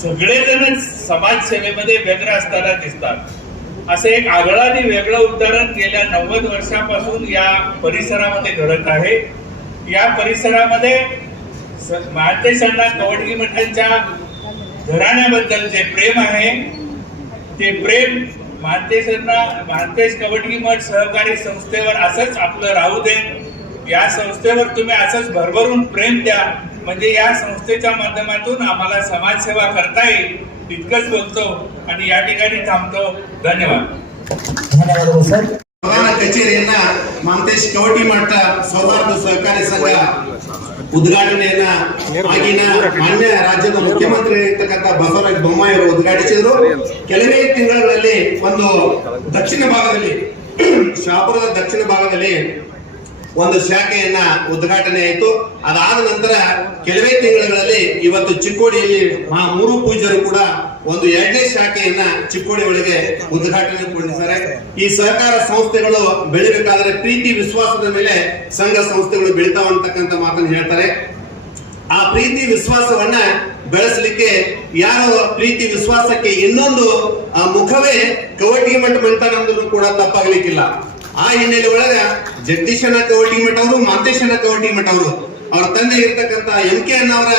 सगळेजण समाजसेवेमध्ये व्यग्र असताना दिसतात. असं एक आगळं आणि वेगळं उदाहरण गेल्या 90 वर्षापासून या परिसरामध्ये घडत आहे. या परिसरामध्ये मातेशांना कवडगी मठांच्या घराण्याबद्दल जे प्रेम आहे, ते प्रेम मातेश कवडगी मठ सहकारी संस्थेवर असंच आपलं राहू दे. या संस्थेवर तुम्ही असंच भरभरून प्रेम द्या, म्हणजे या संस्थेच्या माध्यमातून आम्हाला समाजसेवा करता येईल. इतकंच बोलतो आणि या ठिकाणी थांबतो. धन्यवाद. ಧನ್ಯವಾದಗಳು ಸರ್. ಪ್ರಧಾನ ಕಚೇರಿಯನ್ನ ಮಾಂತೇಶ್ ಕವಟಿ ಮಠ ಸೌಹಾರ್ದ ಸಹಕಾರಿ ಸಂಘ ಉದ್ಘಾಟನೆಯನ್ನ ಆಗಿನ ಮಾನ್ಯ ರಾಜ್ಯದ ಮುಖ್ಯಮಂತ್ರಿ ಇರ್ತಕ್ಕಂಥ ಬಸವರಾಜ ಬೊಮ್ಮಾಯಿ ಅವರು ಉದ್ಘಾಟಿಸಿದ್ರು. ಕೆಲವೇ ತಿಂಗಳಲ್ಲಿ ಒಂದು ದಕ್ಷಿಣ ಭಾಗದಲ್ಲಿ, ಶಾಪುರದ ದಕ್ಷಿಣ ಭಾಗದಲ್ಲಿ ಒಂದು ಶಾಖೆಯನ್ನ ಉದ್ಘಾಟನೆ ಆಯಿತು. ಅದಾದ ನಂತರ ಕೆಲವೇ ತಿಂಗಳಲ್ಲಿ ಇವತ್ತು ಚಿಕ್ಕೋಡಿಯಲ್ಲಿ ಆ 3 ಪೂಜ್ಯರು ಕೂಡ ಒಂದು 2ನೇ ಶಾಖೆಯನ್ನ ಚಿಕ್ಕೋಡಿ ಒಳಗೆ ಉದ್ಘಾಟನೆಗೊಂಡಿದ್ದಾರೆ. ಈ ಸಹಕಾರ ಸಂಸ್ಥೆಗಳು ಬೆಳಿಬೇಕಾದ್ರೆ ಪ್ರೀತಿ ವಿಶ್ವಾಸದ ಮೇಲೆ ಸಂಘ ಸಂಸ್ಥೆಗಳು ಬೆಳಿತಾವ ಅಂತಕ್ಕಂಥ ಮಾತನ್ನು ಹೇಳ್ತಾರೆ. ಆ ಪ್ರೀತಿ ವಿಶ್ವಾಸವನ್ನ ಬೆಳೆಸಲಿಕ್ಕೆ ಯಾರು ಪ್ರೀತಿ ವಿಶ್ವಾಸಕ್ಕೆ ಇನ್ನೊಂದು ಮುಖವೇ ಕವಟಗಿ ಮಠ ಮಂಟನಂದ್ರೂ ಕೂಡ ತಪ್ಪಾಗ್ಲಿಕ್ಕಿಲ್ಲ. ಆ ಹಿನ್ನೆಲೆ ಒಳಗ ಜಗದೀಶನ ಕವಟಗಿ ಮಠ ಅವರು, ಮಾಂತೇಶನ ಕವಟಗಿ ಮಠ ಅವರು, ಅವರ ತಂದೆ ಇರ್ತಕ್ಕಂಥ MK ಅವರ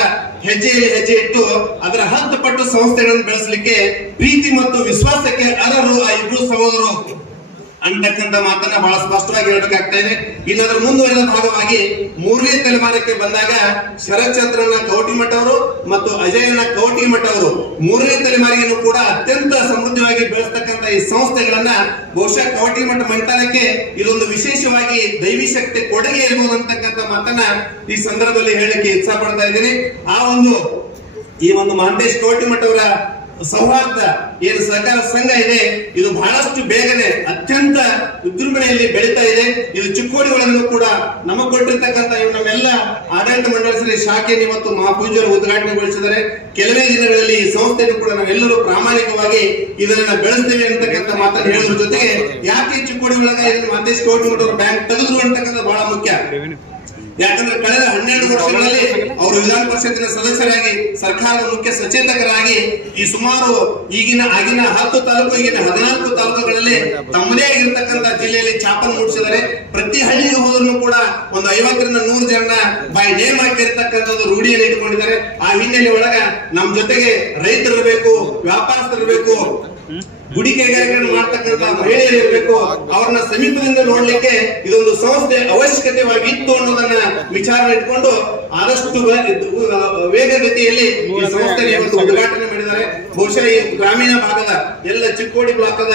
ಹೆಜ್ಜೆಯಲ್ಲಿ ಹೆಜ್ಜೆ ಇಟ್ಟು ಅದರ 10 ಪಟ್ಟು ಸಂಸ್ಥೆಗಳನ್ನು ಬೆಳೆಸಲಿಕ್ಕೆ ಪ್ರೀತಿ ಮತ್ತು ವಿಶ್ವಾಸಕ್ಕೆ ಅರ್ಹರು ಆ ಇಬ್ರು ಸಹೋದರರು ಅಂತಕ್ಕಂಥ ಮಾತನ್ನ ಬಹಳ ಸ್ಪಷ್ಟವಾಗಿ ಹೇಳಬೇಕಾಗ್ತಾ ಇದೆ. ಇನ್ನು ಅದರ ಮುಂದುವರೆದ ಭಾಗವಾಗಿ 3ನೇ ತಲೆಮಾರಕ್ಕೆ ಬಂದಾಗ ಶರತ್ಚಂದ್ರನ ಕವಟಗಿ ಮಠ ಅವರು ಮತ್ತು ಅಜಯನ ಕವಟಗಿ ಮಠ ಅವರು 3ನೇ ತಲೆಮಾರಿಗೂ ಕೂಡ ಅತ್ಯಂತ ಸಮೃದ್ಧವಾಗಿ ಬೆಳೆಸ್ತಕ್ಕಂಥ ಈ ಸಂಸ್ಥೆಗಳನ್ನ ಬಹುಶಃ ಕವಟಗಿ ಮಠ ಮಂಟನಕ್ಕೆ ಇದೊಂದು ವಿಶೇಷವಾಗಿ ದೈವಿ ಶಕ್ತಿ ಕೊಡುಗೆ ಇರಬಹುದು ಅಂತಕ್ಕಂಥ ಮಾತನ್ನ ಈ ಸಂದರ್ಭದಲ್ಲಿ ಹೇಳಲಿಕ್ಕೆ ಇಚ್ಛಾ ಪಡ್ತಾ ಇದ್ದೀನಿ. ಈ ಒಂದು ಮಾಂತೇಶ್ ಕವಟಗಿ ಮಠ ಅವರ ಸೌಹಾರ್ದ ಏನು ಸಹಕಾರ ಸಂಘ ಇದೆ, ಇದು ಬಹಳಷ್ಟು ಬೇಗನೆ ಅತ್ಯಂತ ವಿಜೃಂಭಣೆಯಲ್ಲಿ ಬೆಳೀತಾ ಇದೆ. ಇದು ಚಿಕ್ಕೋಡಿ ಒಳಗೂ ಕೂಡ ನಮಗೆ ಕೊಟ್ಟಿರ್ತಕ್ಕಂಥ ನಮ್ಮೆಲ್ಲ ಆಡಳಿತ ಮಂಡಳಿ ಶಾಖೆಯನ್ನು ಇವತ್ತು ಮಹಾಪೂಜ್ಯರು ಉದ್ಘಾಟನೆಗೊಳಿಸಿದ್ದಾರೆ. ಕೆಲವೇ ದಿನಗಳಲ್ಲಿ ಈ ಸಂಸ್ಥೆಯನ್ನು ಕೂಡ ನಾವೆಲ್ಲರೂ ಪ್ರಾಮಾಣಿಕವಾಗಿ ಇದನ್ನ ಬೆಳೆಸ್ತೇವೆ ಅಂತಕ್ಕಂಥ ಮಾತನ್ನು ಹೇಳೋದ್ರ ಜೊತೆಗೆ ಯಾಕೆ ಚಿಕ್ಕೋಡಿ ಒಳಗ ಇದನ್ನು ಮಾಂತೇಶ್ ಕವಟಗಿ ಮಠ ಬ್ಯಾಂಕ್ ತೆಗೆದ್ರು ಅಂತಕ್ಕಂಥ ಬಹಳ ಮುಖ್ಯ. ಯಾಕಂದ್ರೆ ಕಳೆದ 12 ವರ್ಷಗಳಲ್ಲಿ ಅವರು ವಿಧಾನ ಪರಿಷತ್ತಿನ ಸದಸ್ಯರಾಗಿ, ಸರ್ಕಾರದ ಮುಖ್ಯ ಸಚೇತಕರಾಗಿ ಈ ಸುಮಾರು ಆಗಿನ 10 ತಾಲೂಕು, ಈಗಿನ 14 ತಾಲೂಕುಗಳಲ್ಲಿ ತಮ್ಮದೇ ಆಗಿರ್ತಕ್ಕಂಥ ಜಿಲ್ಲೆಯಲ್ಲಿ ಛಾಪನ್ನು ಮೂಡಿಸಿದ್ದಾರೆ. ಪ್ರತಿ ಹಳ್ಳಿಗೆ ಹೋದ್ರೂ ಕೂಡ ಒಂದು 50ರಿಂದ 100 ಜನ ಬೈ ನೇಮ್ ಹಾಕಿರ್ತಕ್ಕಂಥದ್ದು ರೂಢಿಯನ್ನು ಇಟ್ಕೊಂಡಿದ್ದಾರೆ. ಆ ಹಿನ್ನೆಲೆ ಒಳಗ ನಮ್ಮ ಜೊತೆಗೆ ರೈತರಿರ್ಬೇಕು, ವ್ಯಾಪಾರಸ್ಥರಿರ್ಬೇಕು, ಗುಡಿ ಕೈಗಾರಿಕೆಗಳನ್ನು ಮಾಡ್ತಕ್ಕಂಥ ಮಹಿಳೆಯರು ಇರಬೇಕು. ಅವ್ರನ್ನ ಸಮೀಪದಿಂದ ನೋಡ್ಲಿಕ್ಕೆ ಇದೊಂದು ಸಂಸ್ಥೆ ಅವಶ್ಯಕತೆವಾಗಿತ್ತು ಅನ್ನೋದನ್ನ ವಿಚಾರ ಇಟ್ಕೊಂಡು ಆದಷ್ಟು ವೇಗಗತಿಯಲ್ಲಿ ಈ ಸಂಸ್ಥೆ ಇವತ್ತು ಉದ್ಘಾಟನೆ ಮಾಡಿದ್ದಾರೆ. ಬಹುಶಃ ಈ ಗ್ರಾಮೀಣ ಭಾಗದ ಎಲ್ಲ ಚಿಕ್ಕೋಡಿ ಬ್ಲಾಕದ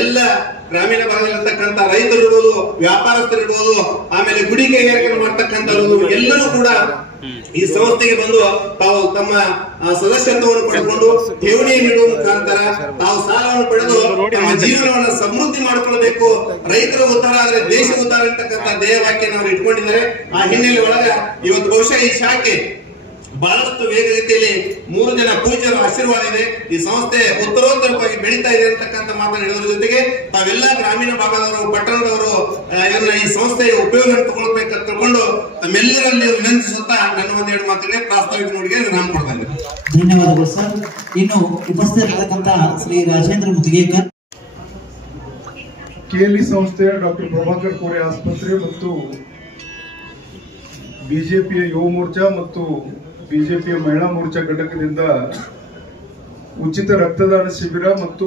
ಎಲ್ಲ ಗ್ರಾಮೀಣ ಭಾಗದಲ್ಲಿರ್ತಕ್ಕಂಥ ರೈತರು ಇರ್ಬೋದು, ವ್ಯಾಪಾರಸ್ಥರಿರ್ಬೋದು, ಆಮೇಲೆ ಗುಡಿ ಕೈಗಾರಿಕೆ ಮಾಡ್ತಕ್ಕಂಥವ್ರು ಎಲ್ಲರೂ ಕೂಡ ಈ ಸಂಸ್ಥೆಗೆ ಬಂದು ತಾವು ತಮ್ಮ ಸದಸ್ಯತ್ವವನ್ನು ಪಡೆದುಕೊಂಡು ಠೇವಣಿ ನೀಡುವ ಮುಖಾಂತರ ತಾವು ಸಾಲವನ್ನು ಪಡೆದು ತಮ್ಮ ಜೀವನವನ್ನು ಸಮೃದ್ಧಿ ಮಾಡಿಕೊಳ್ಳಬೇಕು. ರೈತರ ಉದ್ಧಾರ ಆದ್ರೆ ದೇಶ ಉದ್ಧಾರ ಇರ್ತಕ್ಕಂಥ ಧ್ಯೇಯವಾಕ್ಯನ ಅವರು ಇಟ್ಕೊಂಡಿದ್ದಾರೆ. ಆ ಹಿನ್ನೆಲೆ ಒಳಗ ಇವತ್ತು ಬಹುಶಃ ಈ ಶಾಖೆ ಬಹಳಷ್ಟು ವೇಗಗತಿಯಲ್ಲಿ 3 ಜನ ಪೂಜ್ಯರ ಆಶೀರ್ವಾದ ಇದೆ. ಈ ಸಂಸ್ಥೆ ಉತ್ತರೋತ್ತರವಾಗಿ ಬೆಳೀತಾ ಇದೆ ಅಂತಕ್ಕಂಥ ಮಾತನ್ನು ಹೇಳಿದ್ರ ಜೊತೆಗೆ ತಾವೆಲ್ಲ ಗ್ರಾಮೀಣ ಭಾಗದವರು, ಪಟ್ಟಣದವರು ಇದನ್ನ ಈ ಸಂಸ್ಥೆಯ ಉಪಯೋಗ ತಗೊಳ್ಬೇಕಂತ ತಿಳ್ಕೊಂಡು ತಮ್ಮೆಲ್ಲರಲ್ಲಿ ವಿನಂತಿಸುತ್ತಾ ನನ್ನ 1-2 ಮಾತಿಗೆ ಪ್ರಾಸ್ತಾವಿಕ ನುಡಿಗೆ ವಿರಾಮ ಕೊಡ್ತಾ ಇದ್ದೇನೆ. ಧನ್ಯವಾದಗಳು ಸರ್. ಇನ್ನು ಉಪಸ್ಥಿತರಿರ್ತಕ್ಕಂಥ ಶ್ರೀ ರಾಜೇಂದ್ರ ಮುದ್ಗೇಕರ್, KLE ಸಂಸ್ಥೆಯ ಡಾಕ್ಟರ್ ಪ್ರಭಾಕರ್ ಕೋರೆ ಆಸ್ಪತ್ರೆ ಮತ್ತು ಬಿಜೆಪಿಯ ಯುವ ಮೋರ್ಚಾ ಮತ್ತು ಬಿಜೆಪಿಯ ಮಹಿಳಾ ಮೋರ್ಚಾ ಘಟಕದಿಂದ ಉಚಿತ ರಕ್ತದಾನ ಶಿಬಿರ ಮತ್ತು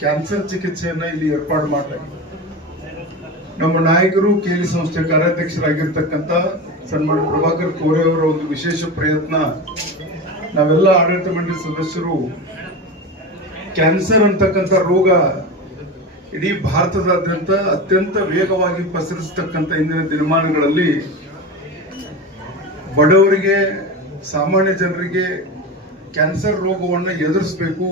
ಕ್ಯಾನ್ಸರ್ ಚಿಕಿತ್ಸೆಯನ್ನ ಇಲ್ಲಿ ಏರ್ಪಾಡು ಮಾಡಲಾಗಿದೆ. ನಮ್ಮ ನಾಯಕರು KLE ಸಂಸ್ಥೆಯ ಕಾರ್ಯಾಧ್ಯಕ್ಷರಾಗಿರ್ತಕ್ಕಂಥ ಸನ್ಮಾನ್ಯ ಪ್ರಭಾಕರ್ ಕೋರೆ ಅವರ ಒಂದು ವಿಶೇಷ ಪ್ರಯತ್ನ, ನಾವೆಲ್ಲ ಆಡಳಿತ ಮಂಡಳಿ ಸದಸ್ಯರು ಕ್ಯಾನ್ಸರ್ ಅಂತಕ್ಕಂಥ ರೋಗ ಇಡೀ ಭಾರತದಾದ್ಯಂತ ಅತ್ಯಂತ ವೇಗವಾಗಿ ಪಸರಿಸತಕ್ಕಂಥ ಇಂದಿನ ದಿನಮಾನಗಳಲ್ಲಿ ಬಡವರಿಗೆ, ಸಾಮಾನ್ಯ ಜನರಿಗೆ ಕ್ಯಾನ್ಸರ್ ರೋಗವನ್ನು ಎದುರಿಸಬೇಕು.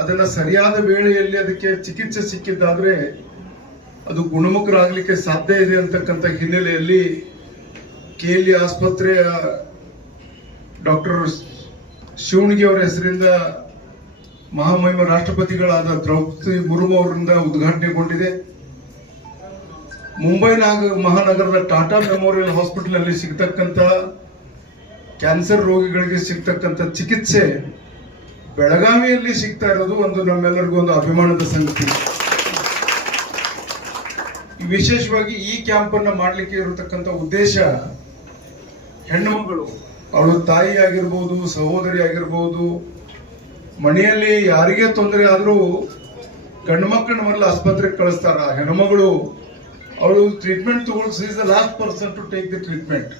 ಅದನ್ನ ಸರಿಯಾದ ವೇಳೆಯಲ್ಲಿ ಅದಕ್ಕೆ ಚಿಕಿತ್ಸೆ ಸಿಕ್ಕಿದ್ದಾದ್ರೆ ಅದು ಗುಣಮುಖರಾಗಲಿಕ್ಕೆ ಸಾಧ್ಯ ಇದೆ ಅಂತಕ್ಕಂಥ ಹಿನ್ನೆಲೆಯಲ್ಲಿ KLE ಆಸ್ಪತ್ರೆಯ ಡಾಕ್ಟರ್ ಶಿವಣಗಿ ಅವರ ಹೆಸರಿಂದ ಮಹಾಮಹಿಮ ರಾಷ್ಟ್ರಪತಿಗಳಾದ ದ್ರೌಪದಿ ಮುರ್ಮು ಅವರಿಂದ ಉದ್ಘಾಟನೆಗೊಂಡಿದೆ. ಮುಂಬೈ ಮಹಾನಗರದ ಟಾಟಾ ಮೆಮೋರಿಯಲ್ ಹಾಸ್ಪಿಟಲ್ ಅಲ್ಲಿ ಸಿಗ್ತಕ್ಕಂಥ ಕ್ಯಾನ್ಸರ್ ರೋಗಿಗಳಿಗೆ ಸಿಗ್ತಕ್ಕಂಥ ಚಿಕಿತ್ಸೆ ಬೆಳಗಾವಿಯಲ್ಲಿ ಸಿಗ್ತಾ ಇರೋದು ಒಂದು ನಮ್ಮೆಲ್ಲರಿಗೂ ಒಂದು ಅಭಿಮಾನದ ಸಂಗತಿ. ವಿಶೇಷವಾಗಿ ಈ ಕ್ಯಾಂಪ್ ಅನ್ನ ಮಾಡಲಿಕ್ಕೆ ಇರತಕ್ಕಂಥ ಉದ್ದೇಶ, ಹೆಣ್ಣು ಮಗಳು, ಅವಳು ತಾಯಿ ಆಗಿರ್ಬೋದು, ಸಹೋದರಿ ಆಗಿರ್ಬೋದು, ಮನೆಯಲ್ಲಿ ಯಾರಿಗೇ ತೊಂದರೆ ಆದ್ರೂ ಗಂಡು ಮಕ್ಕಳನ್ನ ಮೊದಲು ಆಸ್ಪತ್ರೆಗೆ ಕಳಿಸ್ತಾರ. ಹೆಣ್ಮಗಳು ಅವಳು ಟ್ರೀಟ್ಮೆಂಟ್ ತಗೊಳ್ಸಿ is the last person to take the treatment.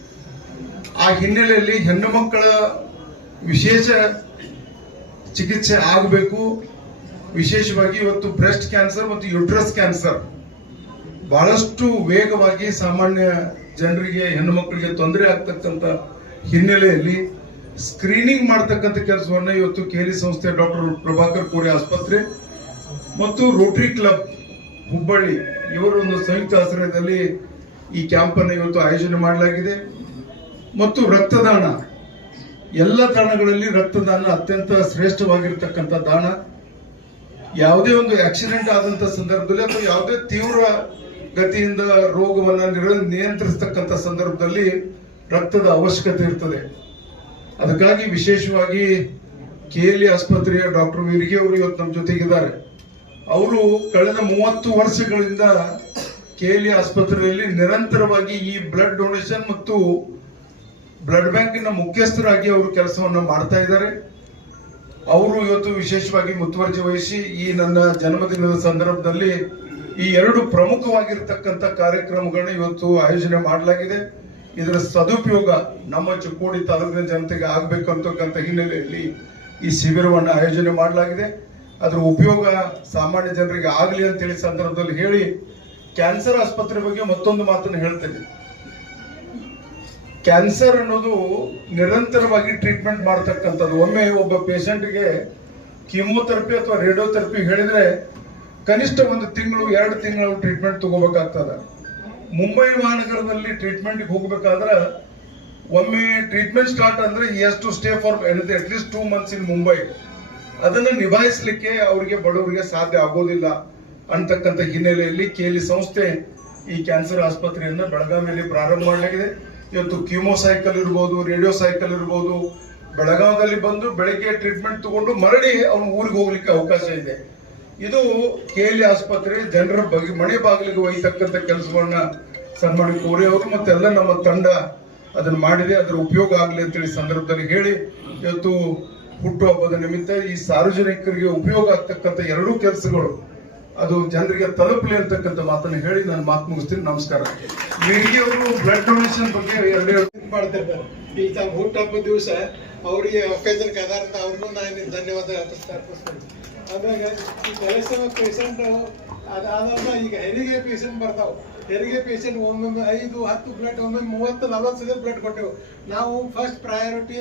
ಆ ಹಿನ್ನೆಲೆಯಲ್ಲಿ ಹೆಣ್ಣು ಮಕ್ಕಳ ವಿಶೇಷ ಚಿಕಿತ್ಸೆ ಆಗಬೇಕು. ವಿಶೇಷವಾಗಿ ಇವತ್ತು ಬ್ರೆಸ್ಟ್ ಕ್ಯಾನ್ಸರ್ ಮತ್ತು ಯುಟ್ರಸ್ ಕ್ಯಾನ್ಸರ್ ಬಹಳಷ್ಟು ವೇಗವಾಗಿ ಸಾಮಾನ್ಯ ಜನರಿಗೆ, ಹೆಣ್ಣು ಮಕ್ಕಳಿಗೆ ತೊಂದರೆ ಆಗ್ತಕ್ಕಂಥ ಹಿನ್ನೆಲೆಯಲ್ಲಿ ಸ್ಕ್ರೀನಿಂಗ್ ಮಾಡತಕ್ಕಂಥ ಕೆಲಸವನ್ನ ಇವತ್ತು KLE ಸಂಸ್ಥೆ ಡಾಕ್ಟರ್ ಪ್ರಭಾಕರ್ ಕೋರೆ ಆಸ್ಪತ್ರೆ ಮತ್ತು ರೋಟರಿ ಕ್ಲಬ್ ಹುಬ್ಬಳ್ಳಿ ಇವರ ಒಂದು ಸಂಯುಕ್ತ ಆಶ್ರಯದಲ್ಲಿ ಈ ಕ್ಯಾಂಪ್ ಅನ್ನು ಇವತ್ತು ಆಯೋಜನೆ ಮಾಡಲಾಗಿದೆ. ಮತ್ತು ರಕ್ತದಾನ, ಎಲ್ಲ ದಾನಗಳಲ್ಲಿ ರಕ್ತದಾನ ಅತ್ಯಂತ ಶ್ರೇಷ್ಠವಾಗಿರ್ತಕ್ಕಂಥ ದಾನ. ಯಾವುದೇ ಒಂದು ಆಕ್ಸಿಡೆಂಟ್ ಆದಂತ ಸಂದರ್ಭದಲ್ಲಿ ಅಥವಾ ಯಾವುದೇ ತೀವ್ರ ಗತಿಯಿಂದ ರೋಗವನ್ನು ನಿಯಂತ್ರಿಸತಕ್ಕಂಥ ಸಂದರ್ಭದಲ್ಲಿ ರಕ್ತದ ಅವಶ್ಯಕತೆ ಇರ್ತದೆ. ಅದಕ್ಕಾಗಿ ವಿಶೇಷವಾಗಿ KLE ಆಸ್ಪತ್ರೆಯ ಡಾಕ್ಟರ್ ವೀರ್ಗೆ ಅವರು ಇವತ್ತು ನಮ್ಮ ಜೊತೆಗಿದ್ದಾರೆ. ಅವರು ಕಳೆದ 30 ವರ್ಷಗಳಿಂದ KLE ಆಸ್ಪತ್ರೆಯಲ್ಲಿ ನಿರಂತರವಾಗಿ ಈ ಬ್ಲಡ್ ಡೊನೇಷನ್ ಮತ್ತು ಬ್ಲಡ್ ಬ್ಯಾಂಕಿನ ಮುಖ್ಯಸ್ಥರಾಗಿ ಅವರು ಕೆಲಸವನ್ನು ಮಾಡ್ತಾ ಇದ್ದಾರೆ. ಅವರು ಇವತ್ತು ವಿಶೇಷವಾಗಿ ಮುತುವರ್ಜಿ ವಹಿಸಿ ಈ ನನ್ನ ಜನ್ಮದಿನದ ಸಂದರ್ಭದಲ್ಲಿ ಈ 2 ಪ್ರಮುಖವಾಗಿರ್ತಕ್ಕಂಥ ಕಾರ್ಯಕ್ರಮಗಳನ್ನ ಇವತ್ತು ಆಯೋಜನೆ ಮಾಡಲಾಗಿದೆ. ಇದರ ಸದುಪಯೋಗ ನಮ್ಮ ಚಿಕ್ಕೋಡಿ ತಾಲೂಕಿನ ಜನತೆಗೆ ಆಗಬೇಕು ಅಂತಕ್ಕಂಥ ಹಿನ್ನೆಲೆಯಲ್ಲಿ ಈ ಶಿಬಿರವನ್ನು ಆಯೋಜನೆ ಮಾಡಲಾಗಿದೆ. ಅದರ ಉಪಯೋಗ ಸಾಮಾನ್ಯ ಜನರಿಗೆ ಆಗಲಿ ಅಂತೇಳಿ ಸಂದರ್ಭದಲ್ಲಿ ಹೇಳಿ, ಕ್ಯಾನ್ಸರ್ ಆಸ್ಪತ್ರೆ ಬಗ್ಗೆ ಮತ್ತೊಂದು ಮಾತನ್ನು ಹೇಳ್ತೇನೆ. ಕ್ಯಾನ್ಸರ್ ಅನ್ನೋದು ನಿರಂತರವಾಗಿ ಟ್ರೀಟ್ಮೆಂಟ್ ಮಾಡತಕ್ಕಂಥದ್ದು. ಒಮ್ಮೆ ಒಬ್ಬ ಪೇಷಂಟ್ಗೆ ಕೀಮೋಥೆರಪಿ ಅಥವಾ ರೇಡಿಯೋಥೆರಪಿ ಹೇಳಿದ್ರೆ ಕನಿಷ್ಠ 1 ತಿಂಗಳು 2 ತಿಂಗಳು ಟ್ರೀಟ್ಮೆಂಟ್ ತಗೋಬೇಕಾಗ್ತದ. ಮುಂಬೈ ಮಹಾನಗರದಲ್ಲಿ ಟ್ರೀಟ್ಮೆಂಟ್ಗೆ ಹೋಗ್ಬೇಕಾದ್ರೆ ಒಮ್ಮೆ ಟ್ರೀಟ್ಮೆಂಟ್ ಸ್ಟಾರ್ಟ್ ಅಂದ್ರೆ he has to stay for at least 2 months in Mumbai. ಅದನ್ನು ನಿಭಾಯಿಸಲಿಕ್ಕೆ ಅವರಿಗೆ, ಬಡವರಿಗೆ ಸಾಧ್ಯ ಆಗೋದಿಲ್ಲ ಅಂತಕ್ಕಂಥ ಹಿನ್ನೆಲೆಯಲ್ಲಿ KLE ಸಂಸ್ಥೆ ಈ ಕ್ಯಾನ್ಸರ್ ಆಸ್ಪತ್ರೆಯನ್ನ ಬೆಳಗಾವಿಯಲ್ಲಿ ಪ್ರಾರಂಭ ಮಾಡಲಾಗಿದೆ. ಇವತ್ತು ಕೀಮೋ ಸೈಕಲ್ ಇರ್ಬೋದು, ರೇಡಿಯೋ ಸೈಕಲ್ ಇರ್ಬೋದು, ಬೆಳಗಾವದಲ್ಲಿ ಬಂದು ಬೆಳಗ್ಗೆ ಟ್ರೀಟ್ಮೆಂಟ್ ತಗೊಂಡು ಮರಳಿ ಅವನು ಊರಿಗೆ ಹೋಗ್ಲಿಕ್ಕೆ ಅವಕಾಶ ಇದೆ. ಇದು KLE ಆಸ್ಪತ್ರೆ ಜನರ ಮನೆ ಬಾಗಿಲಿಗೆ ಒಯ್ಯತಕ್ಕಂಥ ಕೆಲಸವನ್ನ ಸನ್ಮಾನ್ಯ ಕೋರೆ ಅವರು ಮತ್ತೆಲ್ಲ ನಮ್ಮ ತಂಡ ಅದನ್ನು ಮಾಡಿದೆ. ಅದರ ಉಪಯೋಗ ಆಗಲಿ ಅಂತೇಳಿ ಸಂದರ್ಭದಲ್ಲಿ ಹೇಳಿ, ಇವತ್ತು ಹುಟ್ಟುಹಬ್ಬದ ನಿಮಿತ್ತ ಈ ಸಾರ್ವಜನಿಕರಿಗೆ ಉಪಯೋಗ ಆಗ್ತಕ್ಕಂಥ 2 ಕೆಲಸಗಳು ಅದು ಜನರಿಗೆ ತಲುಪಲಿ ಅಂತಕ್ಕಂಥ ಮಾತನ್ನು ಹೇಳಿ ನಾನು ಮಾತು ಮುಗಿಸ್ತೀನಿ. ನಮಸ್ಕಾರ. ವೀರ್ಗೆ ಅವರು ಬ್ಲಡ್ ಡೊನೇಷನ್ ಬಗ್ಗೆ 2 ಮಾಡ್ತಿರ್ತಾರೆ. ಈಗ ತಾವು ಹುಟ್ಟುಹಬ್ಬದ ದಿವಸ ಅವರಿಗೆ ಒಕ್ಕೇಜನ್ ಆಧಾರದ ಅವ್ರಿಗೂ ನಾನು ಧನ್ಯವಾದ ಅರ್ಪಿಸ್ತೀನಿ. ಆದಾಗ ಈ ಕೆಲಸದ ಪೇಷಂಟ್ ಅದಾದ ಈಗ ಹೆರಿಗೆ ಪೇಷಂಟ್ ಬರ್ತಾವೆ. ಹೆರಿಗೆ ಪೇಷಂಟ್ ಒಮ್ಮೊಮ್ಮೆ 5, 10 ಬ್ಲಡ್, ಒಮ್ಮೊಮ್ಮೆ 30, 40 ಸಲ ಬ್ಲಡ್ ಕೊಟ್ಟೆವು. ನಾವು ಫಸ್ಟ್ ಪ್ರಯಾರಿಟಿ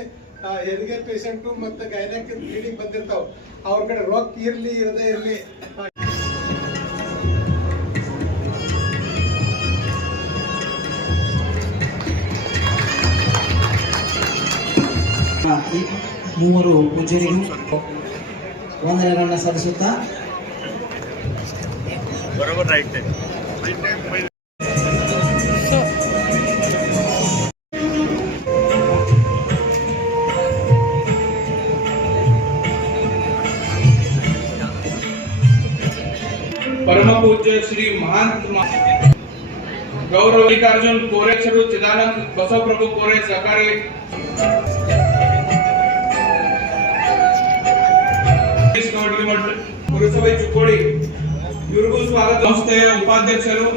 ಹೆರಿಗೆ ಪೇಷಂಟು ಮತ್ತು ಗೈನಕ್ ಬ್ಲೀಡಿಂಗ್ ಬಂದಿರ್ತಾವೆ. ಅವ್ರ ಕಡೆ ರೊಕ್ಕ ಇರಲಿ ಇರದೇ ಇರಲಿ. ಈ 3 ಪೂಜ್ಯರಿಗೂ ವಂದನೆಗಳನ್ನ ಸಲ್ಲಿಸುತ್ತಾ ಬರೋಬರ್ ರೈಟ್ परम पूज्य श्री महंत गौरव मल्लिकार्जुन कोरे चिदानंद बसवप्रभु कोरे सहकारी ಪುರಸಭೆ ಚಿಕ್ಕೋಡಿ ಇವರಿಗೂ ಸ್ವಾಗತ. ಸಂಸ್ಥೆಯ ಉಪಾಧ್ಯಕ್ಷರು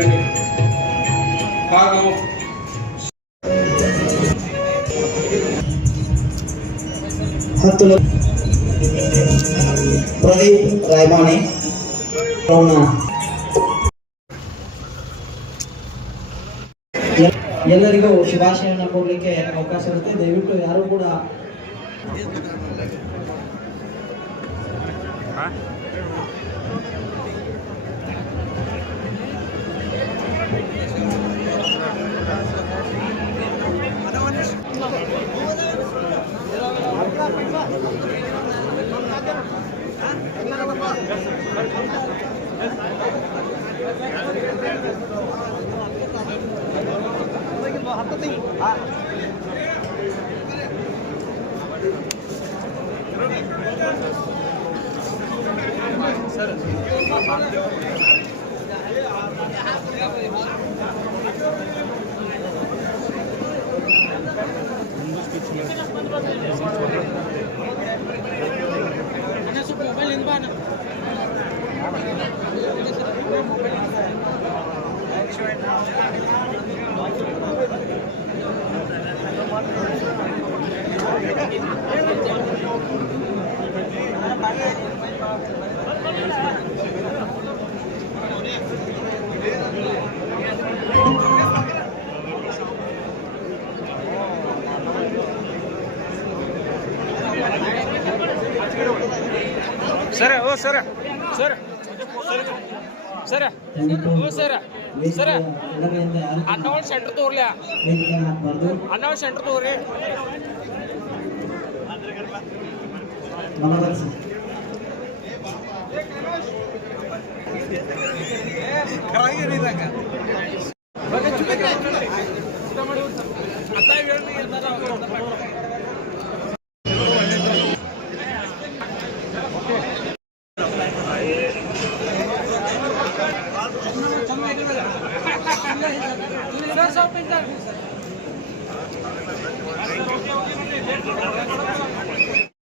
Ready. ಪ್ರದೀಪ್ ರಾಯಮಾಣಿ ಎಲ್ಲರಿಗೂ ಶುಭಾಶಯನ ಕೊಡ್ಲಿಕ್ಕೆ ಅವಕಾಶ ಇರುತ್ತೆ. ದಯವಿಟ್ಟು ಯಾರು ಕೂಡ ಸರ್ ಓ sir sir sir sir sir ಅನ್ನವನ್ ಸೆಂಟರ್ ತೋರ್ಲಿ ಅನ್ನವನ್ ಸೆಂಟರ್ ತೋರಿ ಸರ್